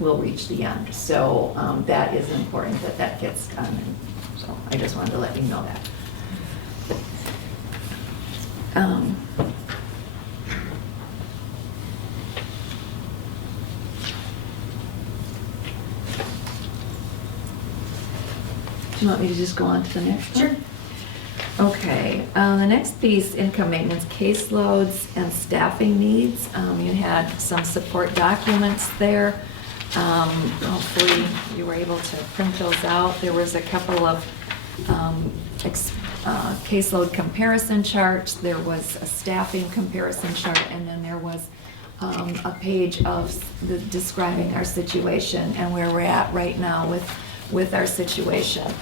we'll reach the end. So that is important that gets done. And so I just wanted to let you know that. Do you want me to just go on to the next one? Sure. Okay, the next piece, income maintenance caseloads and staffing needs. You had some support documents there. Hopefully you were able to print those out. There was a couple of caseload comparison charts. There was a staffing comparison chart, and then there was a page of describing our situation and where we're at right now with our situation.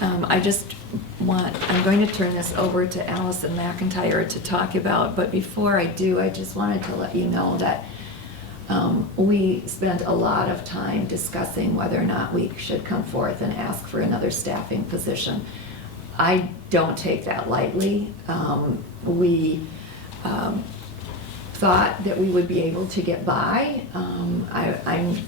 I'm going to turn this over to Allison McIntyre to talk about, but before I do, I just wanted to let you know that we spent a lot of time discussing whether or not we should come forth and ask for another staffing position. I don't take that lightly. We thought that we would be able to get by. I'm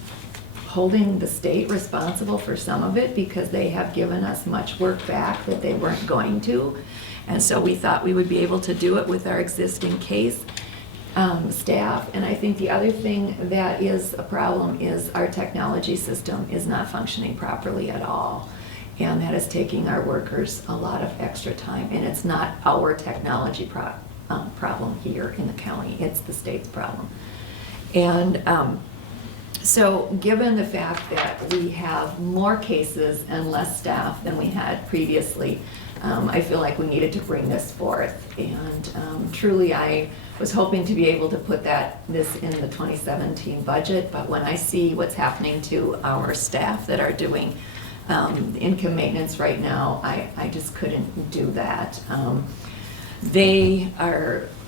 holding the state responsible for some of it because they have given us much work back that they weren't going to. And so we thought we would be able to do it with our existing case staff. And I think the other thing that is a problem is our technology system is not functioning properly at all. And that is taking our workers a lot of extra time. And it's not our technology problem here in the county, it's the state's problem. And so given the fact that we have more cases and less staff than we had previously, I feel like we needed to bring this forth. And truly, I was hoping to be able to put this in the 2017 budget, but when I see what's happening to our staff that are doing income maintenance right now, I just couldn't do that.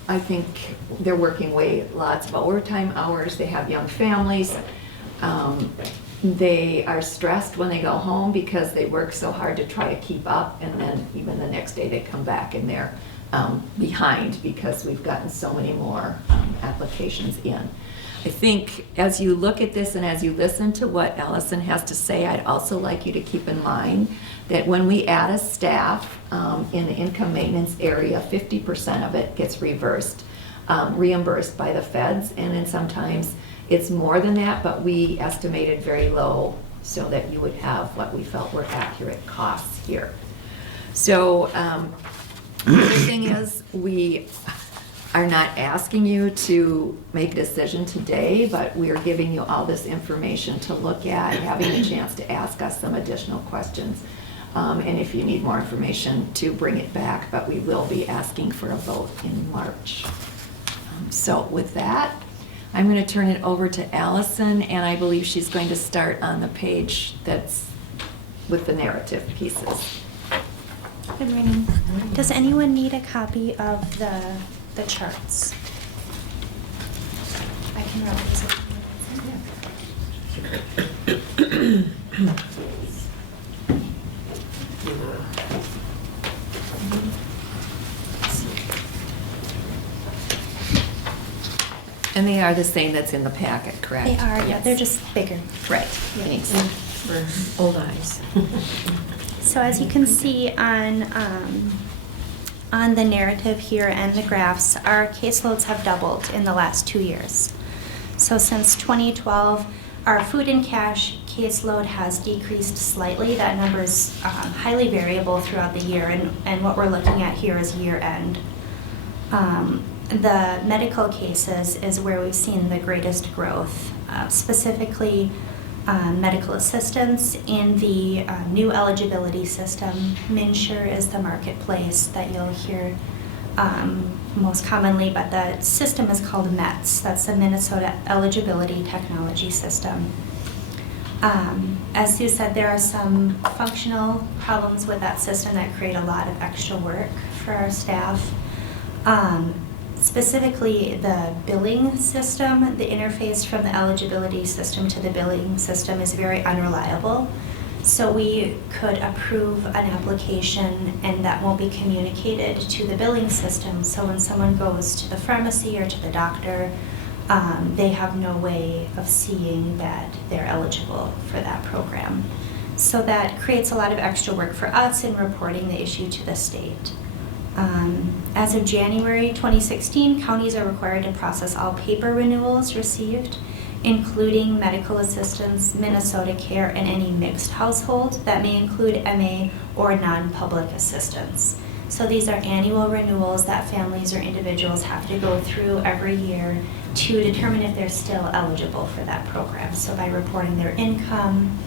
I think they're working lots of overtime hours. They have young families. They are stressed when they go home because they work so hard to try to keep up, and then even the next day they come back and they're behind because we've gotten so many more applications in. I think as you look at this and as you listen to what Allison has to say, I'd also like you to keep in mind that when we add a staff in the income maintenance area, 50% of it gets reversed. reimbursed by the feds, and then sometimes it's more than that, but we estimated very low so that you would have what we felt were accurate costs here. So the other thing is, we are not asking you to make a decision today, but we are giving you all this information to look at, having a chance to ask us some additional questions. And if you need more information, to bring it back, but we will be asking for a vote in March. So with that, I'm going to turn it over to Allison, and I believe she's going to start on the page that's with the narrative pieces. Good morning. Does anyone need a copy of the charts? I can roll these up. And they are the same that's in the packet, correct? They are, yeah, Yes. they're just bigger. Right, thanks. For old eyes. So as you can see on the narrative here and the graphs, our caseloads have doubled in the last 2 years. So since 2012, our food and cash caseload has decreased slightly. That number is highly variable throughout the year, and what we're looking at here is year end. The medical cases is where we've seen the greatest growth, specifically medical assistance in the new eligibility system. MNsure is the marketplace that you'll hear most commonly, but the system is called METS. That's the Minnesota Eligibility Technology System. As Sue said, there are some functional problems with that system that create a lot of extra work for our staff. Specifically, the billing system, the interface from the eligibility system to the billing system is very unreliable. So we could approve an application and that won't be communicated to the billing system. So when someone goes to the pharmacy or to the doctor, they have no way of seeing that they're eligible for that program. So that creates a lot of extra work for us in reporting the issue to the state. As of January 2016, counties are required to process all paper renewals received, including medical assistance, Minnesota Care, and any mixed household that may include MA or non-public assistance. So these are annual renewals that families or individuals have to go through every year to determine if they're still eligible for that program. So by reporting their income,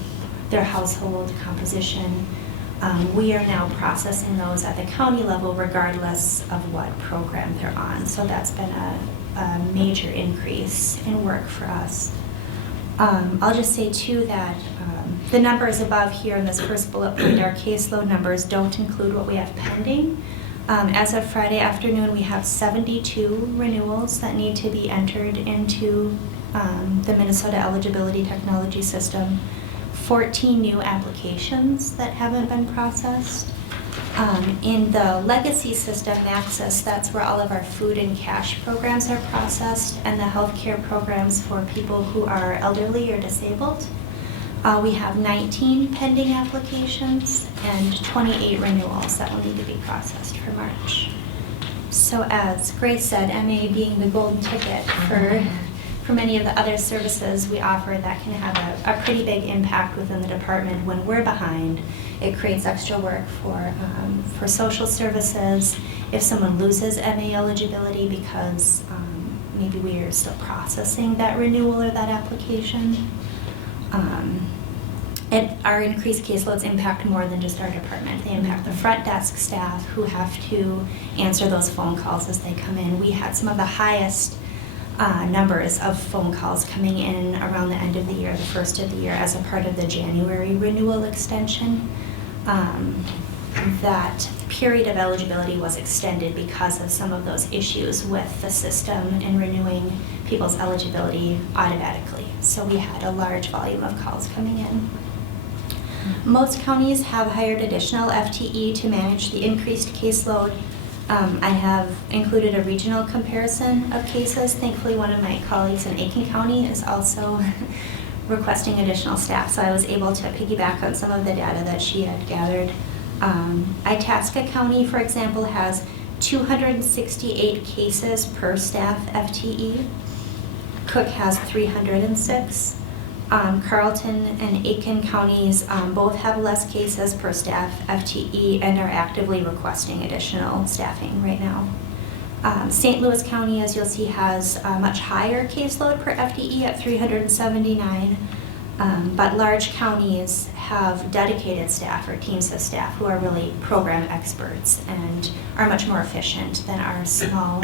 their household composition, we are now processing those at the county level regardless of what program they're on. So that's been a major increase in work for us. I'll just say too that the numbers above here in this first bullet point, our caseload numbers don't include what we have pending. As of Friday afternoon, we have 72 renewals that need to be entered into the Minnesota Eligibility Technology System. 14 new applications that haven't been processed. In the legacy system, Maxis, that's where all of our food and cash programs are processed, and the healthcare programs for people who are elderly or disabled. We have 19 pending applications and 28 renewals that will need to be processed for March. So as Grace said, MA being the golden ticket for many of the other services we offer, that can have a pretty big impact within the department. When we're behind, it creates extra work for social services. If someone loses MA eligibility because maybe we are still processing that renewal or that application, our increased caseloads impact more than just our department. They impact the front desk staff who have to answer those phone calls as they come in. We had some of the highest numbers of phone calls coming in around the end of the year, the first of the year, as a part of the January renewal extension. That period of eligibility was extended because of some of those issues with the system and renewing people's eligibility automatically. So we had a large volume of calls coming in. Most counties have hired additional FTE to manage the increased caseload. I have included a regional comparison of cases. Thankfully, one of my colleagues in Aiken County is also requesting additional staff, so I was able to piggyback on some of the data that she had gathered. Itasca County, for example, has 268 cases per staff FTE. Cook has 306. Carlton and Aiken counties both have less cases per staff FTE and are actively requesting additional staffing right now. St. Louis County, as you'll see, has a much higher caseload per FTE at 379, but large counties have dedicated staff or teams of staff who are really program experts and are much more efficient than our small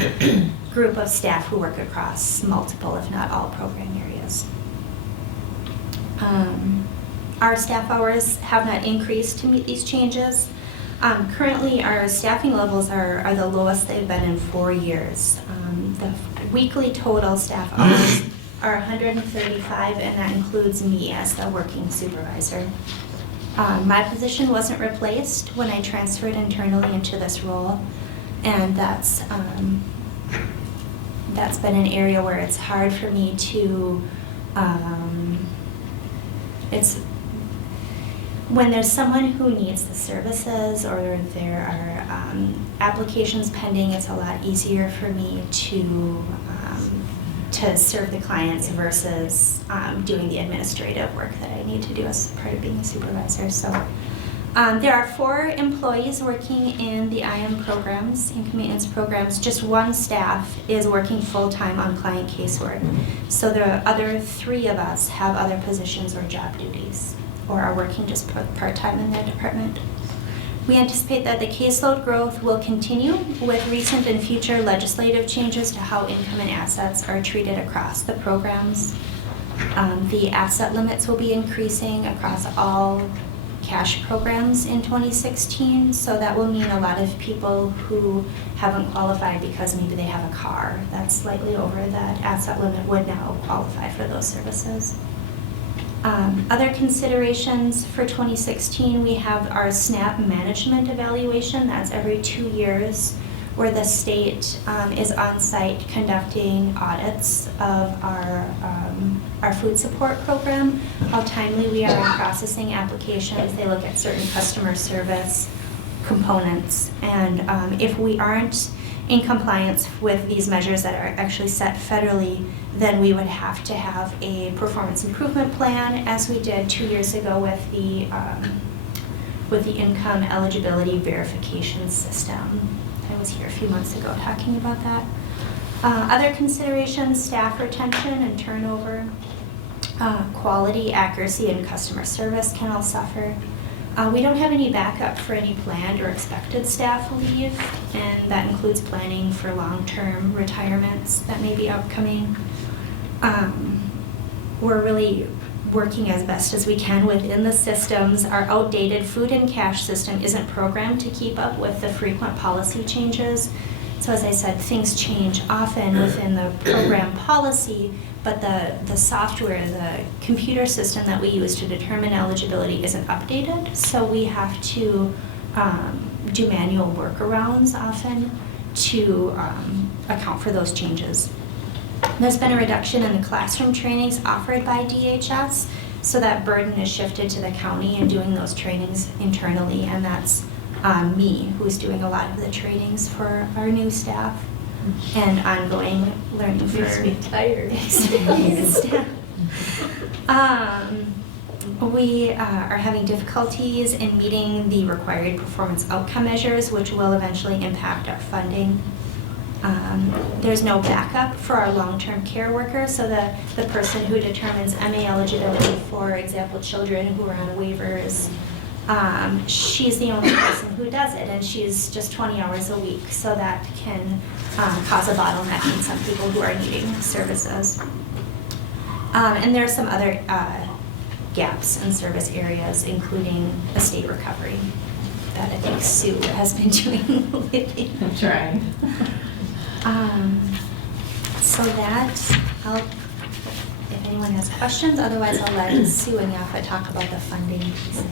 group of staff who work across multiple, if not all, program areas. Our staff hours have not increased to meet these changes. Currently, our staffing levels are the lowest they've been in 4 years. The weekly total staff hours are 135, and that includes me as the working supervisor. My position wasn't replaced when I transferred internally into this role, and that's been an area where it's hard for me to, when there's someone who needs the services or there are applications pending, it's a lot easier for me to serve the clients versus doing the administrative work that I need to do as part of being a supervisor. So there are 4 employees working in the IM programs, income maintenance programs. Just 1 staff is working full-time on client casework. So the other 3 of us have other positions or job duties, or are working just part-time in their department. We anticipate that the caseload growth will continue with recent and future legislative changes to how income and assets are treated across the programs. The asset limits will be increasing across all cash programs in 2016, so that will mean a lot of people who haven't qualified because maybe they have a car that's slightly over that asset limit would now qualify for those services. Other considerations for 2016, we have our SNAP management evaluation. That's every 2 years, where the state is on site conducting audits of our food support program, how timely we are in processing applications. They look at certain customer service components, and if we aren't in compliance with these measures that are actually set federally, then we would have to have a performance improvement plan, as we did 2 years ago with the income eligibility verification system. I was here a few months ago talking about that. Other considerations: staff retention and turnover, quality, accuracy, and customer service can all suffer. We don't have any backup for any planned or expected staff leave, and that includes planning for long-term retirements that may be upcoming. We're really working as best as we can within the systems. Our outdated food and cash system isn't programmed to keep up with the frequent policy changes. So as I said, things change often within the program policy, but the software, the computer system that we use to determine eligibility isn't updated. So we have to do manual workarounds often to account for those changes. There's been a reduction in the classroom trainings offered by DHS, so that burden is shifted to the county and doing those trainings internally, and that's me who's doing a lot of the trainings for our new staff and ongoing learning for Makes me tired. experienced staff. We are having difficulties in meeting the required performance outcome measures, which will eventually impact our funding. There's no backup for our long-term care workers, so the person who determines MA eligibility, for example, children who are on waivers, she's the only person who does it, and she's just 20 hours a week, so that can cause a bottleneck in some people who are needing services. And there are some other gaps in service areas, including estate recovery, that I think Sue has been doing lately. I'm trying. So if anyone has questions, otherwise I'll let Sue and Yafa talk about the funding pieces.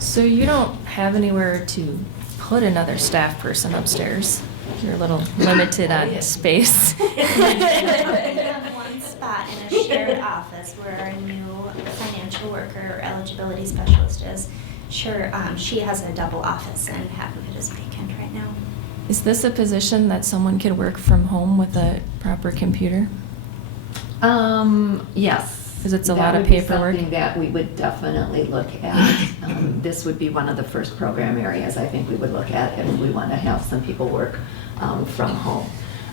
So you don't have anywhere to put another staff person upstairs? You're a little limited on space. We have one spot in a shared office where our new financial worker or eligibility specialist is. Sure, she has a double office and half of it is vacant right now. Is this a position that someone could work from home with a proper computer? Yes. Because it's a lot of That would be paperwork. something that we would definitely look at. This would be one of the first program areas I think we would look at if we want to have some people work from home.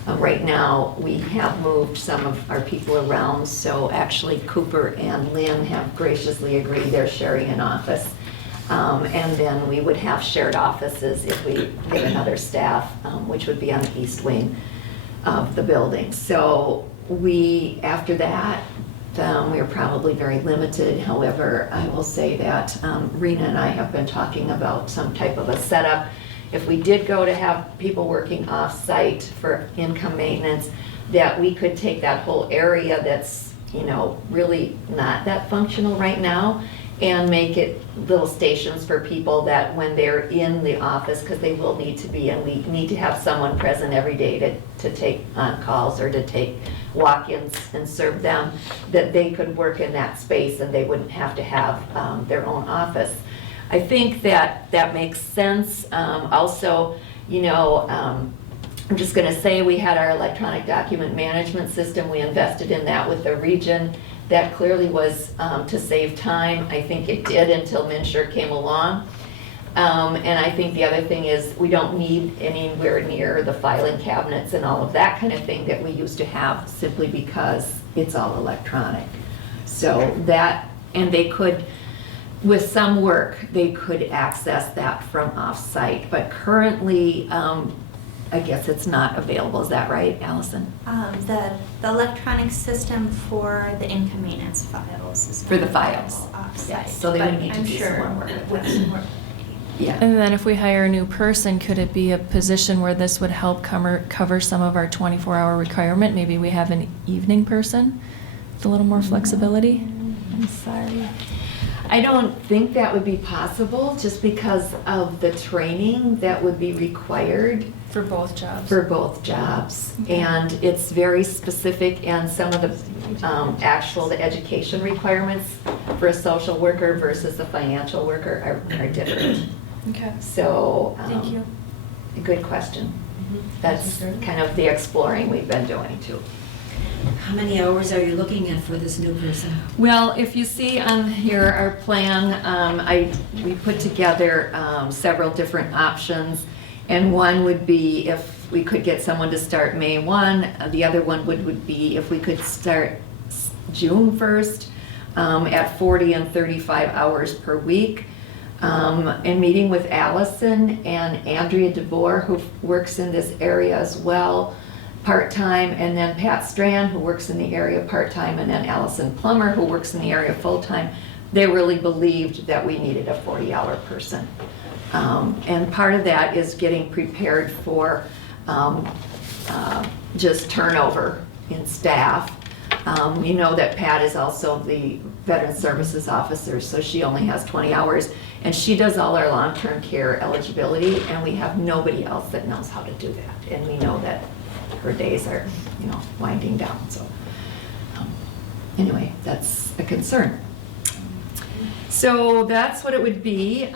Right now, we have moved some of our people around, so actually Cooper and Lynn have graciously agreed they're sharing an office. And then we would have shared offices if we get another staff, which would be on the east wing of the building. So after that, we're probably very limited. However, I will say that Rena and I have been talking about some type of a setup. If we did go to have people working off-site for income maintenance, that we could take that whole area that's, really not that functional right now and make it little stations for people that when they're in the office, because they will need to be, and we need to have someone present every day to take on calls or to take walk-ins and serve them, that they could work in that space and they wouldn't have to have their own office. I think that makes sense. Also, I'm just going to say we had our electronic document management system. We invested in that with the region. That clearly was to save time. I think it did until MNsure came along. And I think the other thing is we don't need anywhere near the filing cabinets and all of that kind of thing that we used to have simply because it's all electronic. So that, and they could, with some work, they could access that from off-site. But currently, I guess it's not available. Is that right, Allison? The electronic system for the income maintenance files is For the not files. available off-site, Yes, so they would but need to I'm do sure some more work with with that. some work. Yeah. And then if we hire a new person, could it be a position where this would help cover some of our 24-hour requirement? Maybe we have an evening person with a little more flexibility? I'm sorry. I don't think that would be possible just because of the training that would be required For both jobs? for both jobs. And it's very specific, and some of the education requirements for a social worker versus a financial worker are different. Okay. So. Thank you. A good question. That's kind of the exploring we've been doing too. How many hours are you looking at for this new person? Well, if you see on here our plan, we put together several different options. And one would be if we could get someone to start May 1. The other one would be if we could start June 1st at 40 and 35 hours per week. And meeting with Allison and Andrea DeBoer, who works in this area as well, part-time, and then Pat Strand, who works in the area part-time, and then Allison Plummer, who works in the area full-time. They really believed that we needed a 40-hour person. And part of that is getting prepared for just turnover in staff. You know that Pat is also the Veteran Services Officer, so she only has 20 hours. And she does all our long-term care eligibility, and we have nobody else that knows how to do that. And we know that her days are, winding down, so. Anyway, that's a concern. So that's what it would be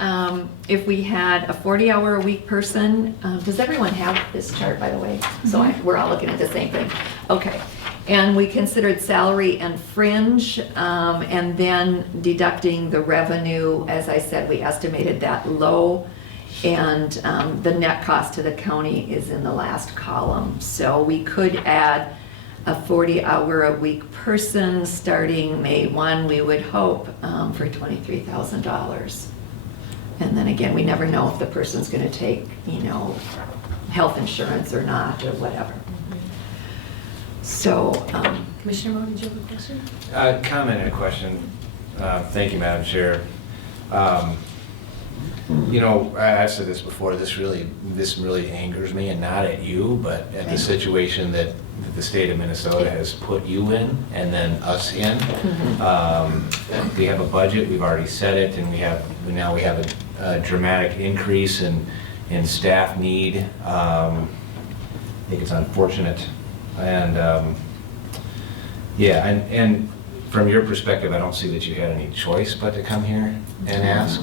if we had a 40-hour-a-week person. Does everyone have this chart, by the way? So we're all looking at the same thing. Okay. And we considered salary and fringe, and then deducting the revenue. As I said, we estimated that low, and the net cost to the county is in the last column. So we could add a 40-hour-a-week person starting May 1, we would hope, for $23,000. And then again, we never know if the person's going to take, health insurance or not, or whatever. So, Commissioner Moe, did you have a question? Comment and a question. Thank you, Madam Chair. I've said this before, this really angers me, and not at you, but at the situation that the state of Minnesota has put you in, and then us in. We have a budget, we've already set it, and we have a dramatic increase in staff need. I think it's unfortunate. And from your perspective, I don't see that you had any choice but to come here and ask.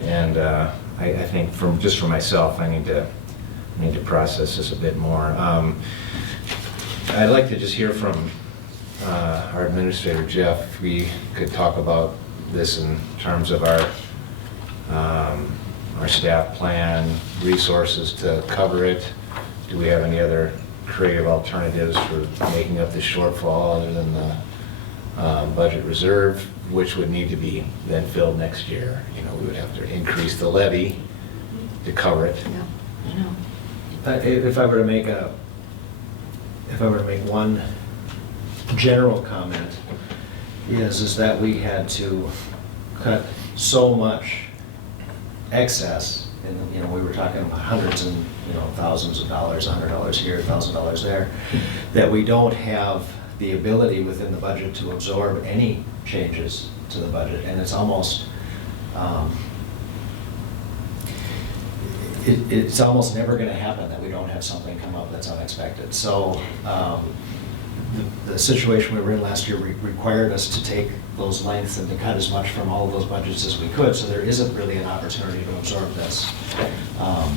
And I think just for myself, I need to process this a bit more. I'd like to just hear from our administrator, Jeff. If we could talk about this in terms of our staff plan, resources to cover it. Do we have any other creative alternatives for making up this shortfall other than the budget reserve, which would need to be then filled next year? You know, we would have to increase the levy to cover it. Yeah, I know. If I were to make one general comment, is that we had to cut so much excess, and we were talking about hundreds and thousands of dollars, $100 here, $1,000 there, that we don't have the ability within the budget to absorb any changes to the budget, and it's almost it's almost never going to happen that we don't have something come up that's unexpected. So the situation we were in last year required us to take those lengths and to cut as much from all of those budgets as we could. So there isn't really an opportunity to absorb this from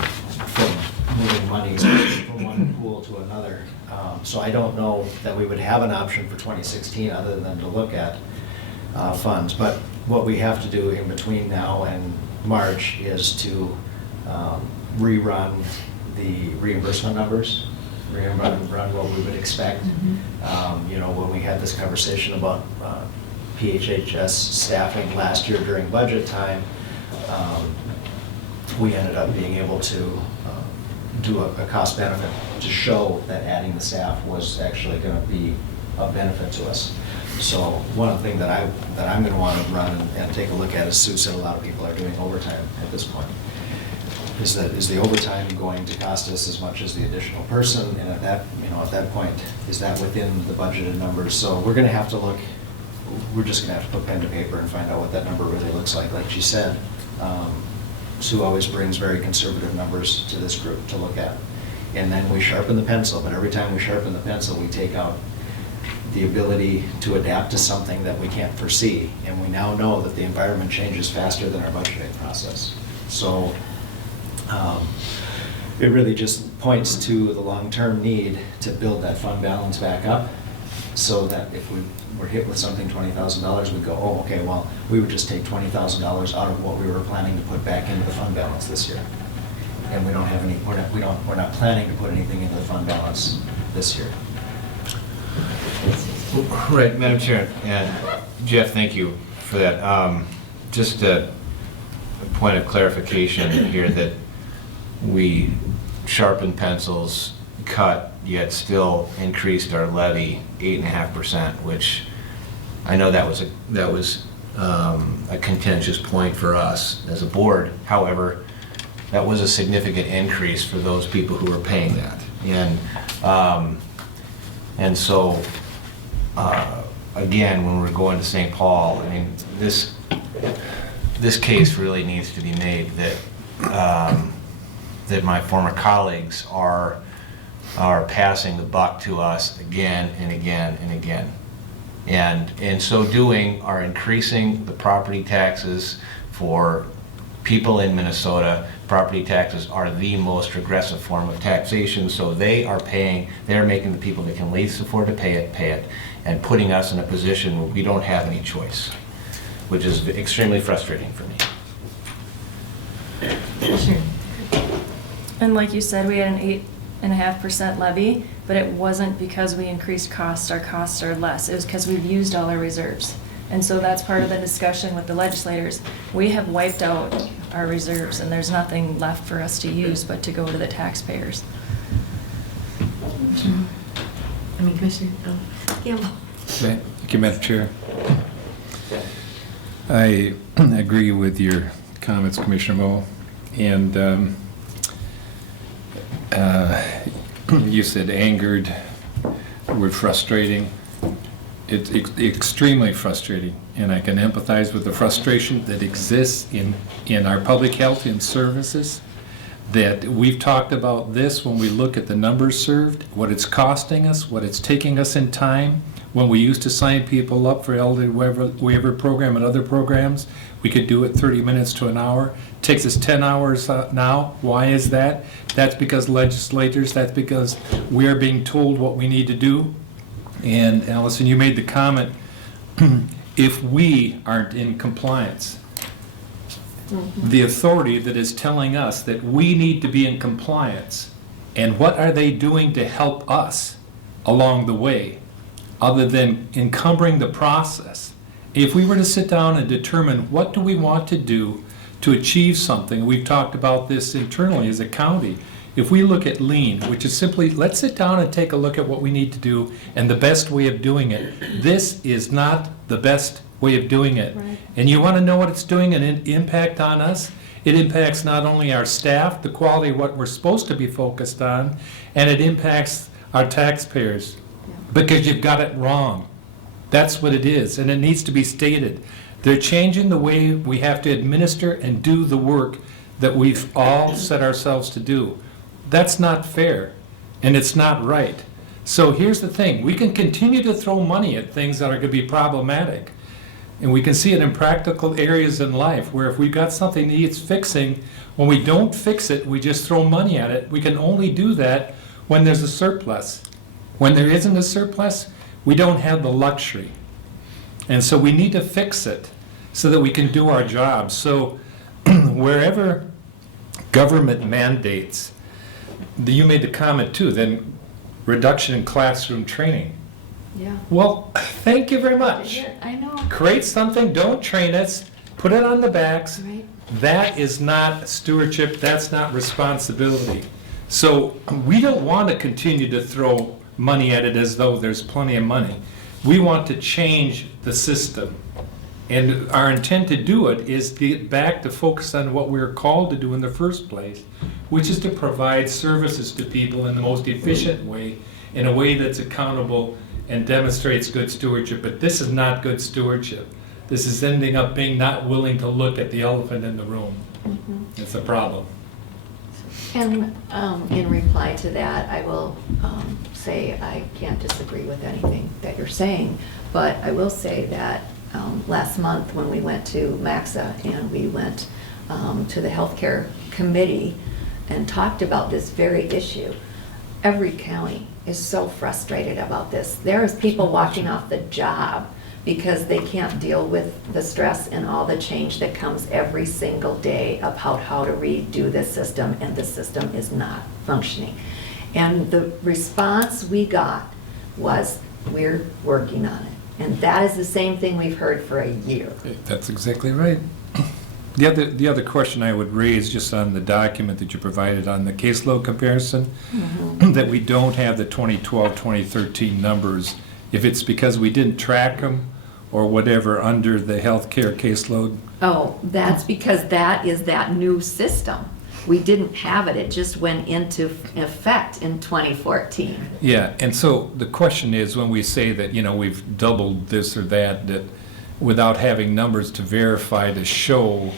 moving monies from one pool to another. So I don't know that we would have an option for 2016 other than to look at funds. But what we have to do in between now and March is to rerun the reimbursement numbers, run what we would expect. When we had this conversation about PHHS staffing last year during budget time, we ended up being able to do a cost benefit to show that adding the staff was actually going to be a benefit to us. So one thing that I'm going to want to run and take a look at, as Sue said, a lot of people are doing overtime at this point. Is the overtime going to cost us as much as the additional person? And at that point, is that within the budgeted numbers? So we're going to have to look. We're just going to have to put pen to paper and find out what that number really looks like. Like she said, Sue always brings very conservative numbers to this group to look at, and then we sharpen the pencil. But every time we sharpen the pencil, we take out the ability to adapt to something that we can't foresee. And we now know that the environment changes faster than our budgeting process. So it really just points to the long-term need to build that fund balance back up, so that if we were hit with something $20,000, we'd go, oh, okay, well, we would just take $20,000 out of what we were planning to put back into the fund balance this year. And we don't have any, we're not planning to put anything into the fund balance this year. Right, Madam Chair, and Jeff, thank you for that. Just a point of clarification here, that we sharpened pencils, cut, yet still increased our levy 8.5%, which I know that was a contentious point for us as a board. However, that was a significant increase for those people who were paying that, and so again, when we're going to St. Paul, I mean, this case really needs to be made that my former colleagues are passing the buck to us again and again and again. And in so doing, are increasing the property taxes for people in Minnesota. Property taxes are the most regressive form of taxation, so they're making the people that can least afford to pay it, and putting us in a position where we don't have any choice, which is extremely frustrating for me. And like you said, we had an 8.5% levy, but it wasn't because we increased costs. Our costs are less. It was because we've used all our reserves. And so that's part of the discussion with the legislators. We have wiped out our reserves, and there's nothing left for us to use but to go to the taxpayers. Commissioner Gamble. Thank you, Madam Chair. I agree with your comments, Commissioner Moe. And you said angered, we're frustrating. It's extremely frustrating, and I can empathize with the frustration that exists in our public health and services. That we've talked about this when we look at the numbers served, what it's costing us, what it's taking us in time, When we used to sign people up for elderly waiver program and other programs, we could do it 30 minutes to an hour. Takes us 10 hours now. Why is that? That's because legislators, that's because we are being told what we need to do. And Allison, you made the comment, if we aren't in compliance, the authority that is telling us that we need to be in compliance, and what are they doing to help us along the way, other than encumbering the process? If we were to sit down and determine what do we want to do to achieve something, we've talked about this internally as a county. If we look at lean, which is simply, let's sit down and take a look at what we need to do and the best way of doing it. This is not the best way of doing it. Right. And you want to know what it's doing and an impact on us? It impacts not only our staff, the quality of what we're supposed to be focused on, and it impacts our taxpayers because you've got it wrong. That's what it is, and it needs to be stated. They're changing the way we have to administer and do the work that we've all set ourselves to do. That's not fair, and it's not right. So here's the thing. We can continue to throw money at things that are going to be problematic. And we can see it in practical areas in life where if we've got something that needs fixing, when we don't fix it, we just throw money at it. We can only do that when there's a surplus. When there isn't a surplus, we don't have the luxury. And so we need to fix it so that we can do our job. So wherever government mandates, you made the comment too, then reduction in classroom training. Yeah. Well, thank you very much. I know. Create something, don't train us, put it on the backs. Right. That is not stewardship, that's not responsibility. So we don't want to continue to throw money at it as though there's plenty of money. We want to change the system. And our intent to do it is to get back to focus on what we were called to do in the first place, which is to provide services to people in the most efficient way, in a way that's accountable and demonstrates good stewardship. But this is not good stewardship. This is ending up being not willing to look at the elephant in the room. It's a problem. And in reply to that, I will say I can't disagree with anything that you're saying, but I will say that last month when we went to MAXA and we went to the healthcare committee and talked about this very issue, every county is so frustrated about this. There is people walking off the job because they can't deal with the stress and all the change that comes every single day about how to redo this system, and the system is not functioning. And the response we got was, we're working on it. And that is the same thing we've heard for a year. That's exactly right. The other question I would raise, just on the document that you provided on the caseload comparison, that we don't have the 2012, 2013 numbers, if it's because we didn't track them or whatever under the healthcare caseload. Oh, that's because that is that new system. We didn't have it, it just went into effect in 2014. Yeah, and so the question is, when we say that, you know, we've doubled this or that, that without having numbers to verify, to show,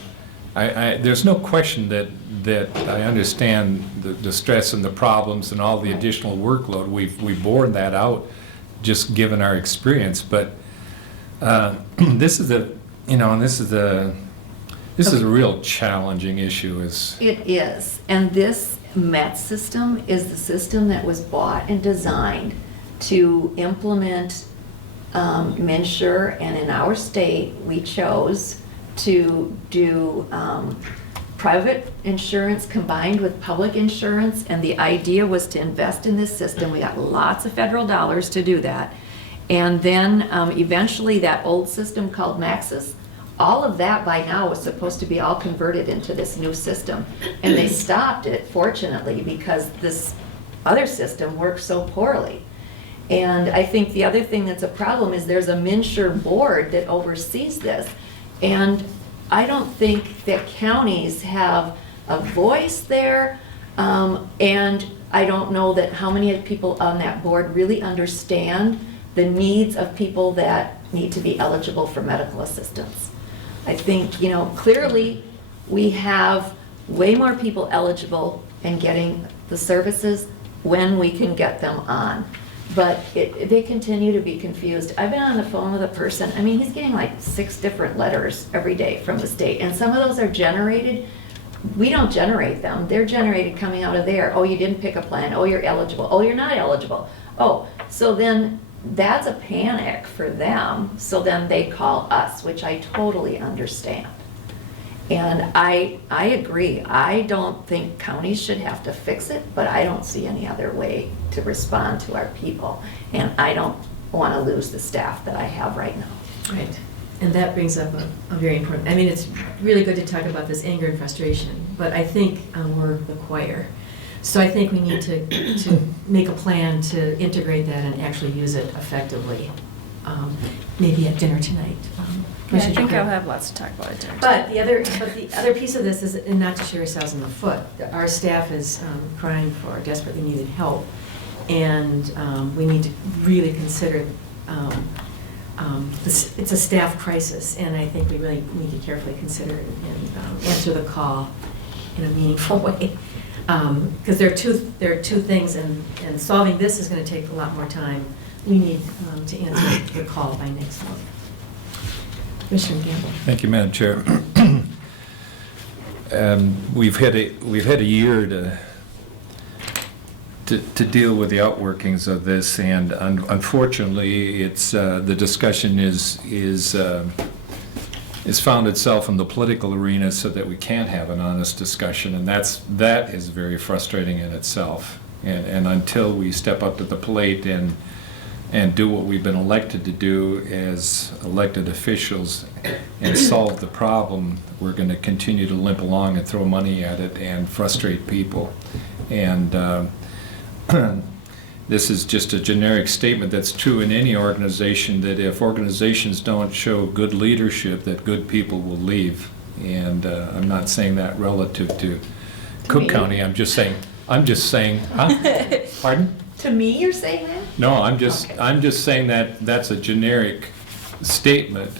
there's no question that I understand the stress and the problems and all the additional workload. We've borne that out, just given our experience. But this is a real challenging issue. It is, and this MET system is the system that was bought and designed to implement MNsure, and in our state, we chose to do private insurance combined with public insurance, and the idea was to invest in this system. We got lots of federal dollars to do that. And then eventually that old system called Maxis, all of that by now was supposed to be all converted into this new system. And they stopped it, fortunately, because this other system works so poorly. And I think the other thing that's a problem is there's a MNsure board that oversees this. And I don't think that counties have a voice there. And I don't know that how many people on that board really understand the needs of people that need to be eligible for medical assistance. I think, you know, clearly we have way more people eligible and getting the services when we can get them on. But they continue to be confused. I've been on the phone with a person, I mean, he's getting like 6 different letters every day from the state, and some of those are generated. We don't generate them, they're generated coming out of there. Oh, you didn't pick a plan, oh, you're eligible, oh, you're not eligible. Oh, so then that's a panic for them, so then they call us, which I totally understand. And I agree, I don't think counties should have to fix it, but I don't see any other way to respond to our people. And I don't want to lose the staff that I have right now. Right. And that brings up a very important, I mean, it's really good to talk about this anger and frustration, but I think we're the choir. So I think we need to make a plan to integrate that and actually use it effectively, maybe at dinner tonight. Yeah, I think I'll have lots to talk about at dinner. But the other piece of this is, and not to shoot ourselves in the foot, our staff is crying for desperately needed help, and we need to really consider it's a staff crisis, and I think we really need to carefully consider it and answer the call in a meaningful way. Because there are two things, and solving this is going to take a lot more time. We need to answer the call by next month. Commissioner Gamble. Thank you, Madam Chair. We've had a year to deal with the outworkings of this, and unfortunately, it's the discussion is found itself in the political arena, so that we can't have an honest discussion, and that is very frustrating in itself. And until we step up to the plate and do what we've been elected to do as elected officials and solve the problem, we're going to continue to limp along and throw money at it and frustrate people. And this is just a generic statement that's true in any organization, that if organizations don't show good leadership, that good people will leave. And I'm not saying that relative to Cook County. I'm just saying, huh? Pardon? To me, you're saying that? No, I'm just saying that that's a generic statement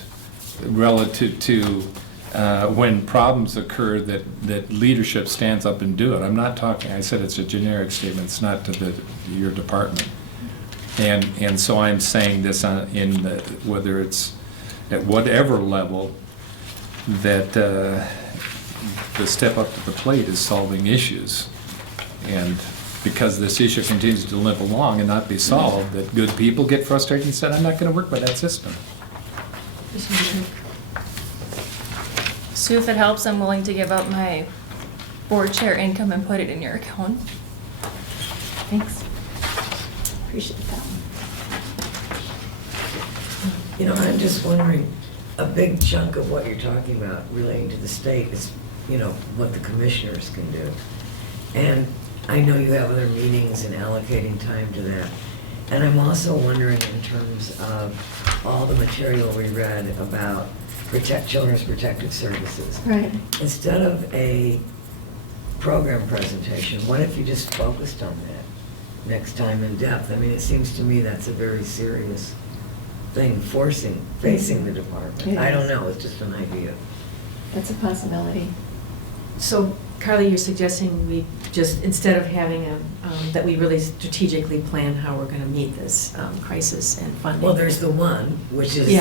relative to when problems occur, that leadership stands up and do it. I'm not talking, I said it's a generic statement, it's not to your department. And so I'm saying this whether it's at whatever level, that the step up to the plate is solving issues. And because this issue continues to limp along and not be solved, that good people get frustrated and said, I'm not going to work by that system. Sue, if it helps, I'm willing to give up my board chair income and put it in your account. Thanks. Appreciate that. You know, I'm just wondering, a big chunk of what you're talking about relating to the state is, what the commissioners can do. And I know you have other meetings and allocating time to that. And I'm also wondering, in terms of all the material we read about Children's Protective Services. Right. Instead of a program presentation, what if you just focused on that next time in depth? I mean, it seems to me that's a very serious thing facing the department. I don't know, it's just an idea. That's a possibility. So, Carly, you're suggesting we just, instead of having that we really strategically plan how we're going to meet this crisis and funding. Well, there's the one, which is,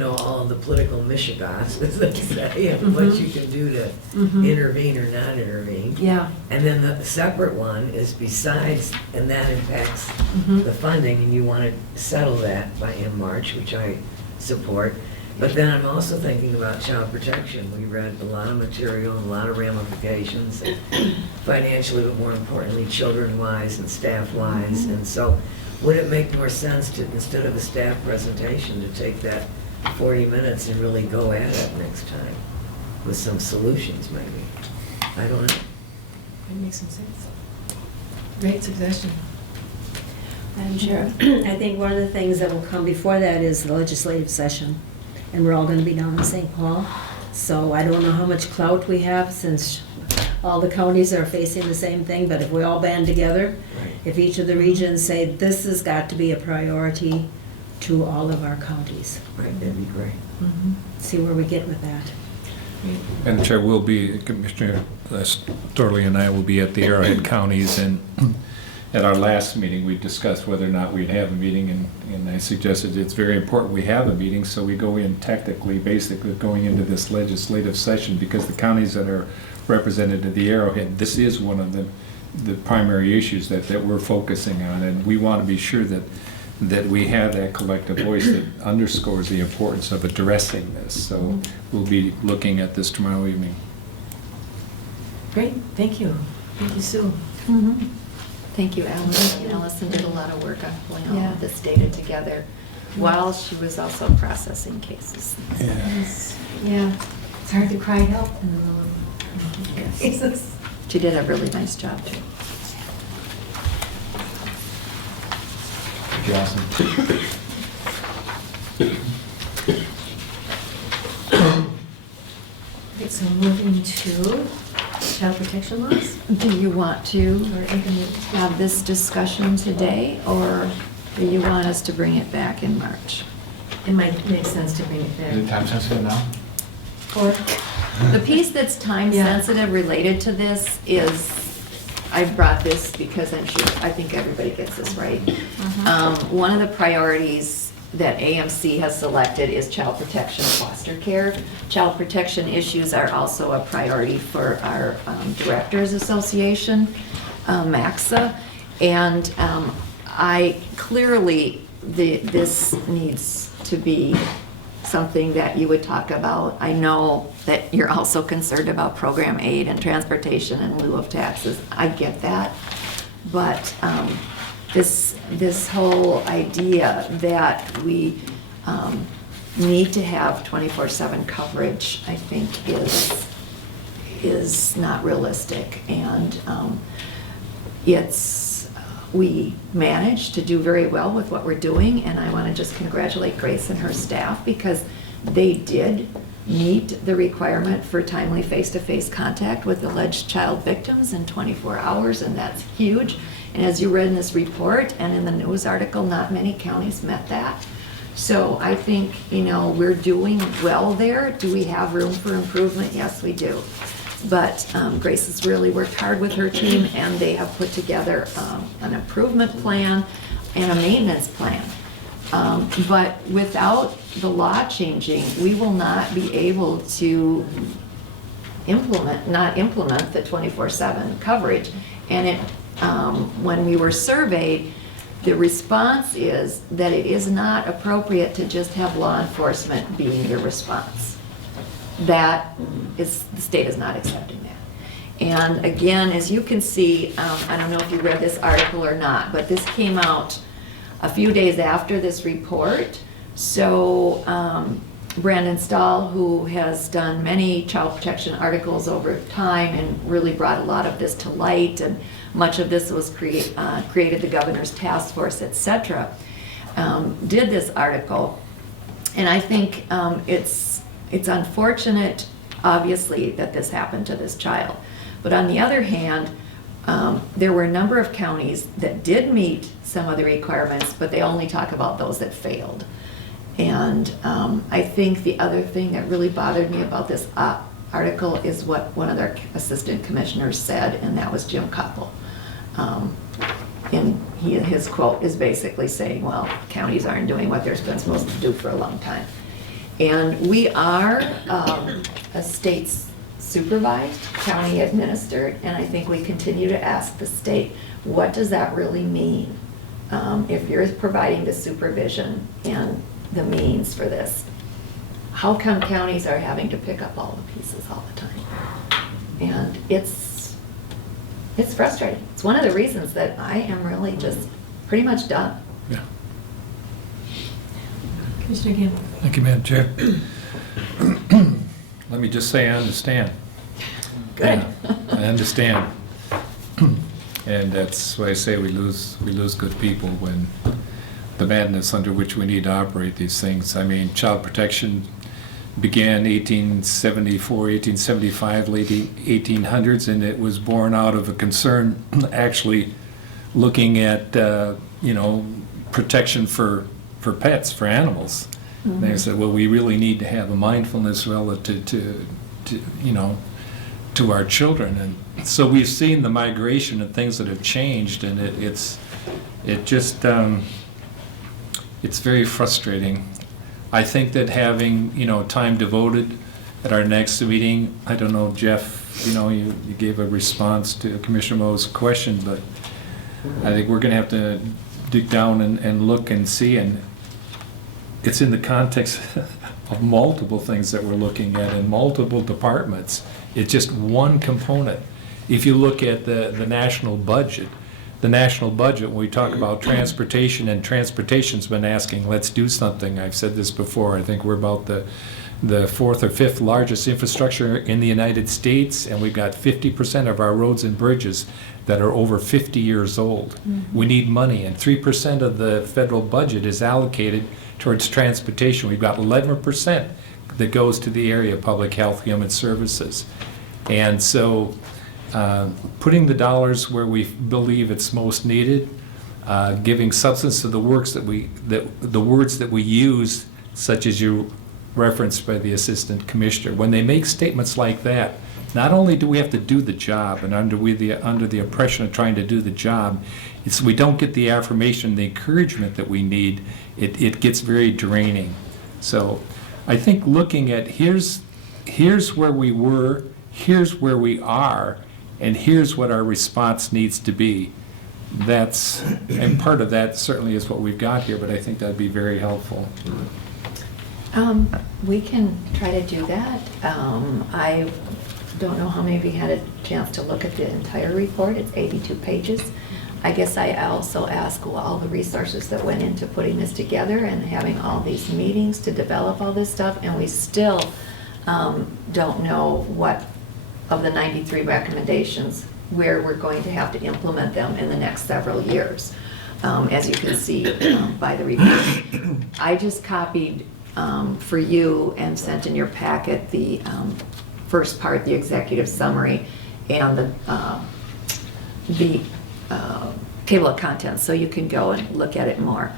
all the political mishigas, as they say, and what you can do to intervene or not intervene. Yeah. And then the separate one is besides, and that impacts the funding, and you want to settle that in March, which I support. But then I'm also thinking about child protection. We read a lot of material and a lot of ramifications, financially, but more importantly, children-wise and staff-wise. And so would it make more sense to, instead of a staff presentation, to take that 40 minutes and really go at it next time with some solutions, maybe? I don't know. It makes some sense. Great suggestion. Madam Chair, I think one of the things that will come before that is the legislative session. And we're all going to be down in St. Paul. So I don't know how much clout we have, since all the counties are facing the same thing, but if we all band together, if each of the regions say this has got to be a priority to all of our counties. Right, that'd be great. See where we get with that. Madam Chair, Commissioner Storley and I will be at the Arrowhead counties, and at our last meeting, we discussed whether or not we'd have a meeting, and I suggested it's very important we have a meeting, so we go in technically, basically going into this legislative session, because the counties that are represented at the Arrowhead, this is one of the primary issues that we're focusing on, and we want to be sure that we have that collective voice that underscores the importance of addressing this. So we'll be looking at this tomorrow evening. Great, thank you. Thank you, Sue. Thank you, Allison. Allison did a lot of work on pulling all Yeah. of this data together while she was also processing cases. Yeah, it's hard to cry help in the middle of cases. She did a really nice job, too. Thank you, Allison. Okay, so moving to child protection laws? Do you want to Or anything? have this discussion today, or do you want us to bring it back in March? It might make sense to bring it Is it back. time sensitive now? Or, The piece that's time Yeah. sensitive related to this is, I brought this because I think everybody gets this right. One of the priorities that AMC has selected is child protection foster care. Child protection issues are also a priority for our Directors Association, MAXA. And this needs to be something that you would talk about. I know that you're also concerned about program aid and transportation in lieu of taxes. I get that. But this whole idea that we need to have 24/7 coverage, I think is not realistic. And we managed to do very well with what we're doing, and I want to just congratulate Grace and her staff, because they did meet the requirement for timely face-to-face contact with alleged child victims in 24 hours, and that's huge. And as you read in this report and in the news article, not many counties met that. So I think, we're doing well there. Do we have room for improvement? Yes, we do. But Grace has really worked hard with her team, and they have put together an improvement plan and a maintenance plan. But without the law changing, we will not be able to not implement the 24/7 coverage. And when we were surveyed, the response is that it is not appropriate to just have law enforcement being your response. The state is not accepting that. And again, as you can see, I don't know if you read this article or not, but this came out a few days after this report. So Brandon Stahl, who has done many child protection articles over time and really brought a lot of this to light, and much of this was created the governor's task force, etc., did this article. And I think it's unfortunate, obviously, that this happened to this child. But on the other hand, there were a number of counties that did meet some of the requirements, but they only talk about those that failed. And I think the other thing that really bothered me about this article is what one of their assistant commissioners said, and that was Jim Koppel. And his quote is basically saying, well, counties aren't doing what they're supposed to do for a long time. And we are a state supervised, county administered, and I think we continue to ask the state, what does that really mean? If you're providing the supervision and the means for this, how come counties are having to pick up all the pieces all the time? And it's frustrating. It's one of the reasons that I am really just pretty much done. Yeah. Commissioner Gamble. Thank you, Madam Chair. Let me just say I understand. Good. Yeah, I understand. And that's why I say we lose good people when the madness under which we need to operate these things. I mean, child protection began 1874, 1875, late 1800s, and it was born out of a concern actually looking at, protection for pets, for animals. They said, well, we really need to have a mindfulness relative to to our children. And so we've seen the migration and things that have changed, and it's very frustrating. I think that having, time devoted at our next meeting, I don't know, Jeff, you gave a response to Commissioner Mo's question, but I think we're going to have to dig down and look and see, and it's in the context of multiple things that we're looking at in multiple departments. It's just one component. If you look at the national budget, when we talk about transportation, and transportation's been asking, let's do something. I've said this before, I think we're about the fourth or fifth largest infrastructure in the United States, and we've got 50% of our roads and bridges that are over 50 years old. Mm-hmm. We need money, and 3% of the federal budget is allocated towards transportation. We've got 11% that goes to the area of public health, human services. And so putting the dollars where we believe it's most needed, giving substance to the words that we use, such as you referenced by the Assistant Commissioner. When they make statements like that, not only do we have to do the job, and under the oppression of trying to do the job, we don't get the affirmation, the encouragement that we need. It gets very draining. So I think looking at here's where we were, here's where we are, and here's what our response needs to be. And part of that certainly is what we've got here, but I think that'd be very helpful. We can try to do that. I don't know how many of you had a chance to look at the entire report. It's 82 pages. I guess I also ask all the resources that went into putting this together and having all these meetings to develop all this stuff, and we still don't know what of the 93 recommendations where we're going to have to implement them in the next several years. As you can see by the report. I just copied for you and sent in your packet the first part, the executive summary, and the table of contents, so you can go and look at it more.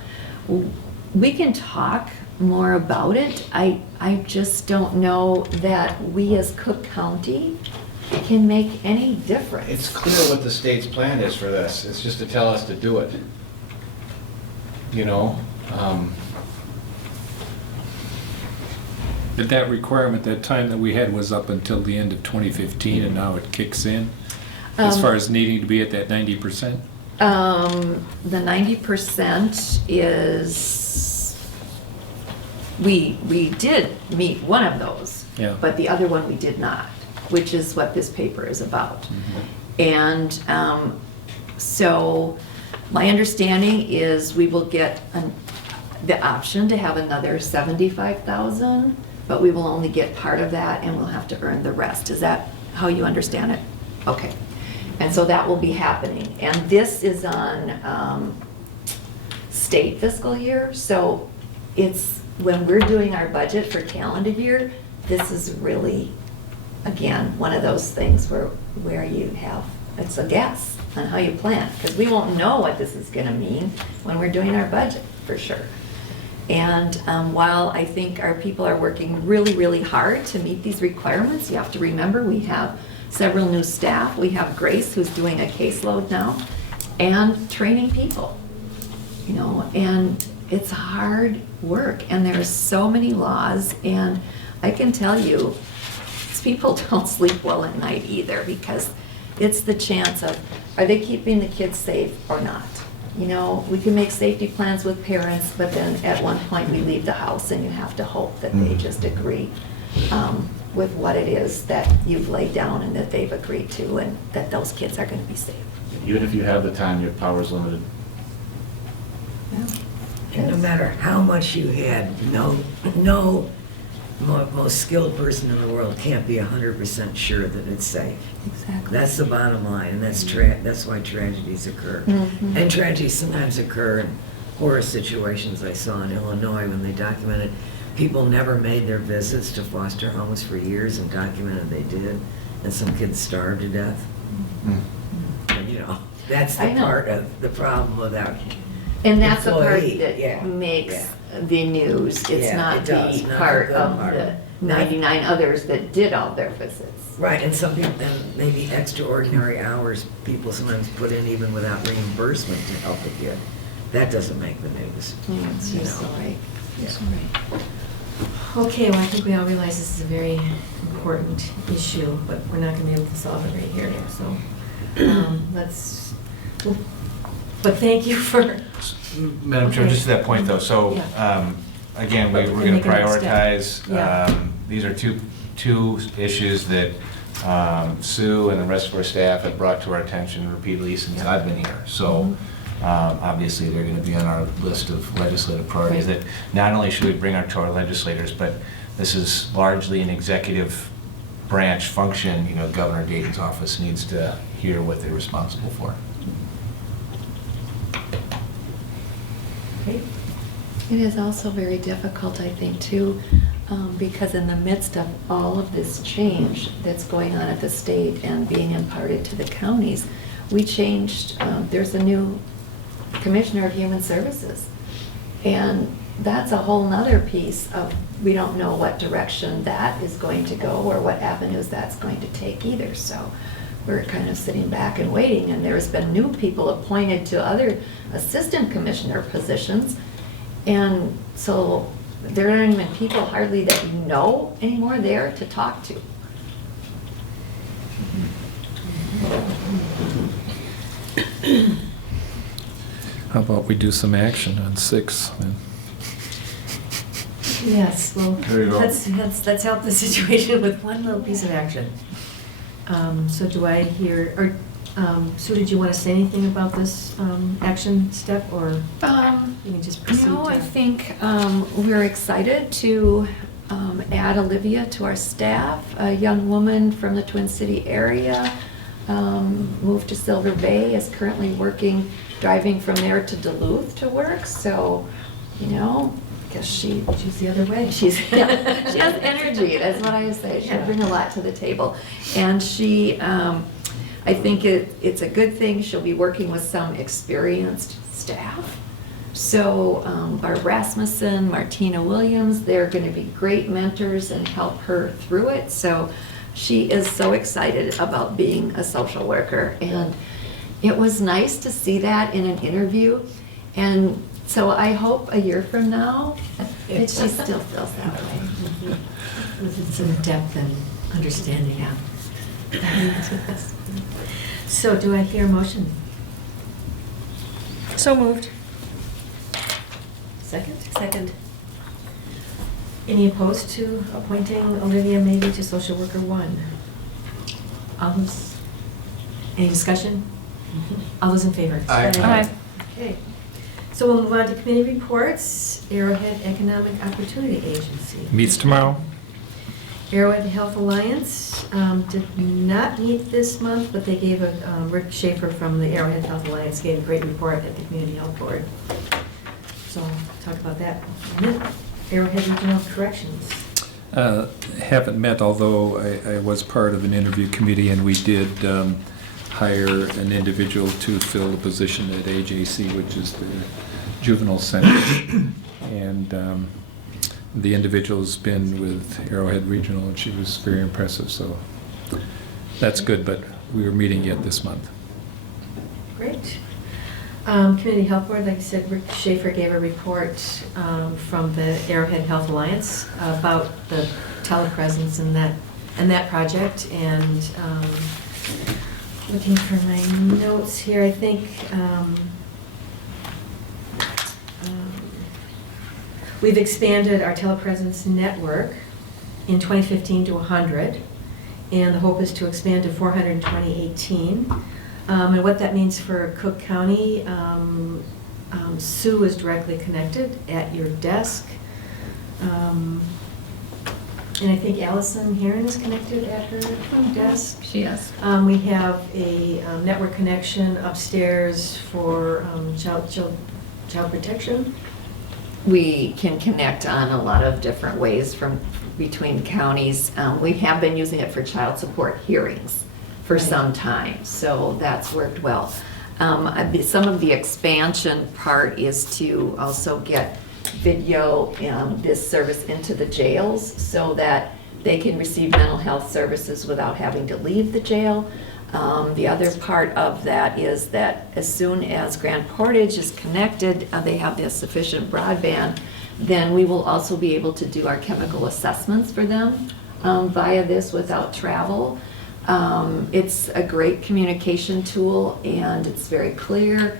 We can talk more about it. I just don't know that we as Cook County can make any difference. It's clear what the state's plan is for this. It's just to tell us to do it. But that requirement, that time that we had was up until the end of 2015, and now it kicks in, as far as needing to be at that 90%? The 90% is, we did meet one of those, Yeah. but the other one we did not, which is what this paper is about. Mm-hmm. And so my understanding is we will get the option to have another 75,000, but we will only get part of that, and we'll have to earn the rest. Is that how you understand it? Okay. And so that will be happening. And this is on state fiscal year, so it's when we're doing our budget for calendar year, this is really, again, one of those things where you have, it's a guess on how you plan, because we won't know what this is going to mean when we're doing our budget, for sure. And while I think our people are working really, really hard to meet these requirements, you have to remember we have several new staff. We have Grace, who's doing a caseload now, and training people, and it's hard work, and there's so many laws, and I can tell you, these people don't sleep well at night either, because it's the chance of, are they keeping the kids safe or not? We can make safety plans with parents, but then at one point we leave the house and you have to hope that they just agree with what it is that you've laid down and that they've agreed to, and that those kids are going to be safe. Even if you have the time, your power's limited. Yeah. And no matter how much you had, no most skilled person in the world can't be 100% sure that it's safe. Exactly. That's the bottom line, and that's why tragedies occur. Mm-hmm. And tragedies sometimes occur in horror situations. I saw in Illinois when they documented people never made their visits to foster homes for years and documented they did, and some kids starved to death. Mm-hmm. And, that's the part of the problem with our And that's the part employee. that Yeah. makes Yeah. the news. It's Yeah, not it does. the Not part the good of part. 99 others that did all their visits. Right, and some people, and maybe extraordinary hours people sometimes put in even without reimbursement to help a kid. That doesn't make the news. You're so right. Yeah. Okay, well, I think we all realize this is a very important issue, but we're not gonna be able to solve it right here, so, but thank you for, Madam Chair, just to that point though, so, again, we're We're gonna making a step. prioritize, Yeah. these are two issues that Sue and the rest of our staff have brought to our attention repeatedly since I've been here. So, obviously, they're gonna be on our list of legislative priorities that not only should we bring to our legislators, but this is largely an executive branch function. You know, Governor Dayton's office needs to hear what they're responsible for. okay, It is also very difficult, I think, too, because in the midst of all of this change that's going on at the state and being imparted to the counties, we changed, there's a new Commissioner of Human Services. And that's a whole nother piece of, we don't know what direction that is going to go or what avenues that's going to take either. So we're kind of sitting back and waiting, and there's been new people appointed to other assistant commissioner positions. And so there aren't even people hardly that you know anymore there to talk to. How about we do some action on 6 then? yes, well, There you go. let's help the situation with one little piece of action. So do I hear, or, Sue, did you want to say anything about this, action step, or you can just proceed? No, I to- think we're excited to add Olivia to our staff, a young woman from the Twin City area, moved to Silver Bay, is currently working, driving from there to Duluth to work, so, you know, I guess she's the other way. She has energy, that's what I say, she'll bring a lot to the table. And she, I think it's a good thing, she'll be working with some experienced staff. So Barb Rasmussen, Martina Williams, they're going to be great mentors and help her through it. So she is so excited about being a social worker. And it was nice to see that in an interview. And so I hope a year from now that she still feels that way. With some depth and understanding, yeah. So do I hear a motion? So moved. Second? Second. Any opposed to appointing Olivia maybe to social worker 1? All those, any discussion? All those in favor? Aye. Aye. Okay. So we'll move on to committee reports. Arrowhead Economic Opportunity Agency. Meets tomorrow? Arrowhead Health Alliance did not meet this month, but they gave Rick Schaefer from the Arrowhead Health Alliance gave a great report at the Community Health Board. So I'll talk about that in a minute. Arrowhead Regional Corrections. Haven't met, although I was part of an interview committee, and we did hire an individual to fill the position at AJC, which is the juvenile center. And the individual's been with Arrowhead Regional, and she was very impressive, so that's good, but we were meeting yet this month. Great. Community Health Board, like I said, Rick Schaefer gave a report from the Arrowhead Health Alliance about the telepresence and that project. And looking for my notes here, I think we've expanded our telepresence network in 2015 to 100, and the hope is to expand to 400 in 2018. And what that means for Cook County, Sue is directly connected at your desk. And I think Allison Heron is connected at her desk. She is. We have a network connection upstairs for child protection. We can connect on a lot of different ways from between counties. We have been using it for child support hearings for some time, so that's worked well. Some of the expansion part is to also get video this service into the jails so that they can receive mental health services without having to leave the jail. The other part of that is that as soon as Grand Portage is connected, they have the sufficient broadband, then we will also be able to do our chemical assessments for them via this without travel. It's a great communication tool and it's very clear.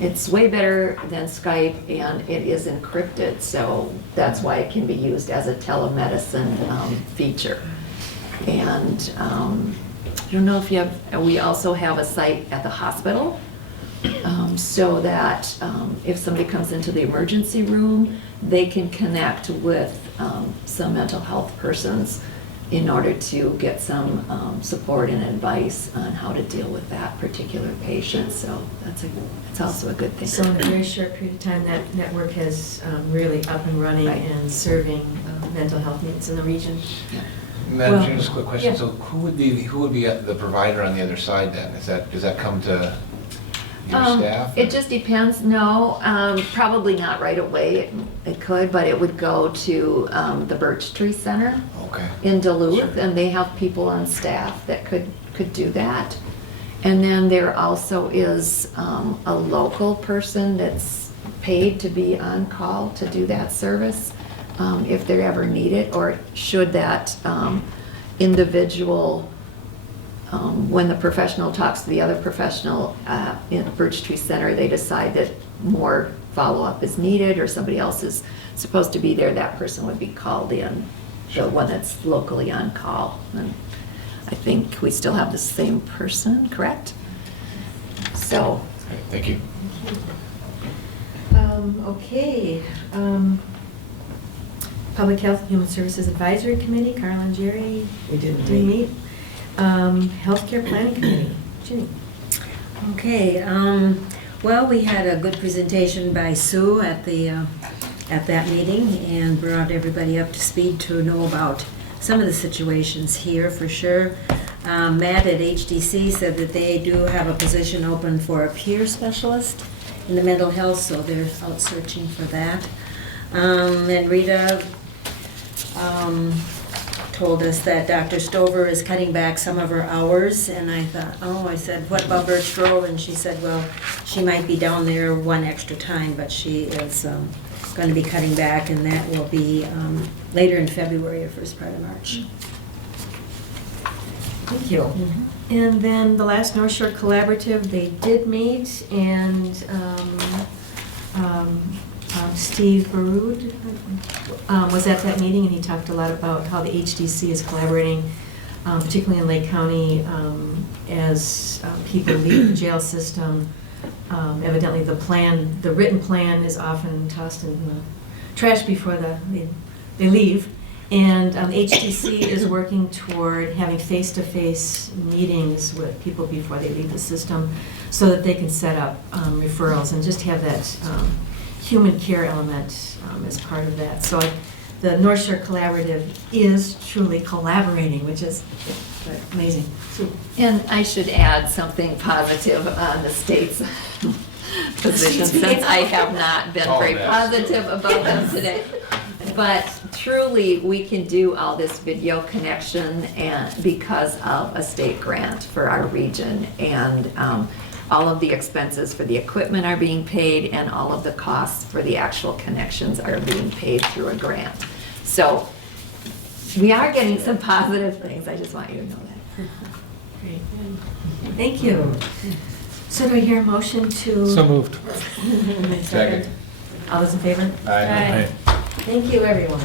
It's way better than Skype and it is encrypted, so that's why it can be used as a telemedicine feature. And I don't know if you have, we also have a site at the hospital so that if somebody comes into the emergency room, they can connect with some mental health persons in order to get some support and advice on how to deal with that particular patient. So it's also a good thing. So in a very short period of time, that network has really up and running Right. and serving mental health needs in the region. Yeah. Madam Well, Chair, just a quick question. yeah. So who would be the provider on the other side then? Does that come to your staff? It just depends. No, probably not right away. It could, but it would go to the Birch Tree Center Okay. in Duluth, Sure. and they have people on staff that could do that. And then there also is a local person that's paid to be on call to do that service if they're ever needed, or should that individual, when the professional talks to the other professional in the Birch Tree Center, they decide that more follow-up is needed or somebody else is supposed to be there, that person would be called in, the one that's locally on call. And I think we still have the same person, correct? So. Okay, thank you. Okay. Public Health and Human Services Advisory Committee, Carla and Jerry. We didn't Didn't meet. meet. Healthcare Planning Committee, Ginny. Okay, well, we had a good presentation by Sue at that meeting and brought everybody up to speed to know about some of the situations here for sure. Matt at HDC said that they do have a position open for a peer specialist in the mental health, so they're out searching for that. And Rita told us that Dr. Stover is cutting back some of her hours, and I thought, I said, what about Birch Grove? And she said, well, she might be down there one extra time, but she is going to be cutting back, and that will be later in February or first part of March. Thank you. And then the last North Shore Collaborative, they did meet, and Steve Baroud was at that meeting, and he talked a lot about how the HDC is collaborating, particularly in Lake County, as people leave the jail system. Evidently, the written plan is often tossed in the trash before they leave. And HDC is working toward having face-to-face meetings with people before they leave the system so that they can set up referrals and just have that human care element as part of that. So the North Shore Collaborative is truly collaborating, which is amazing. And I should add something positive on the state's position, since I have not been very positive about them today. But truly, we can do all this video connection and because of a state grant for our region. And all of the expenses for the equipment are being paid and all of the costs for the actual connections are being paid through a grant. So we are getting some positive things. I just want you to know that. Great. Thank you. So do I hear a motion to? So moved. Second. All those in favor? Aye. Thank you, everyone.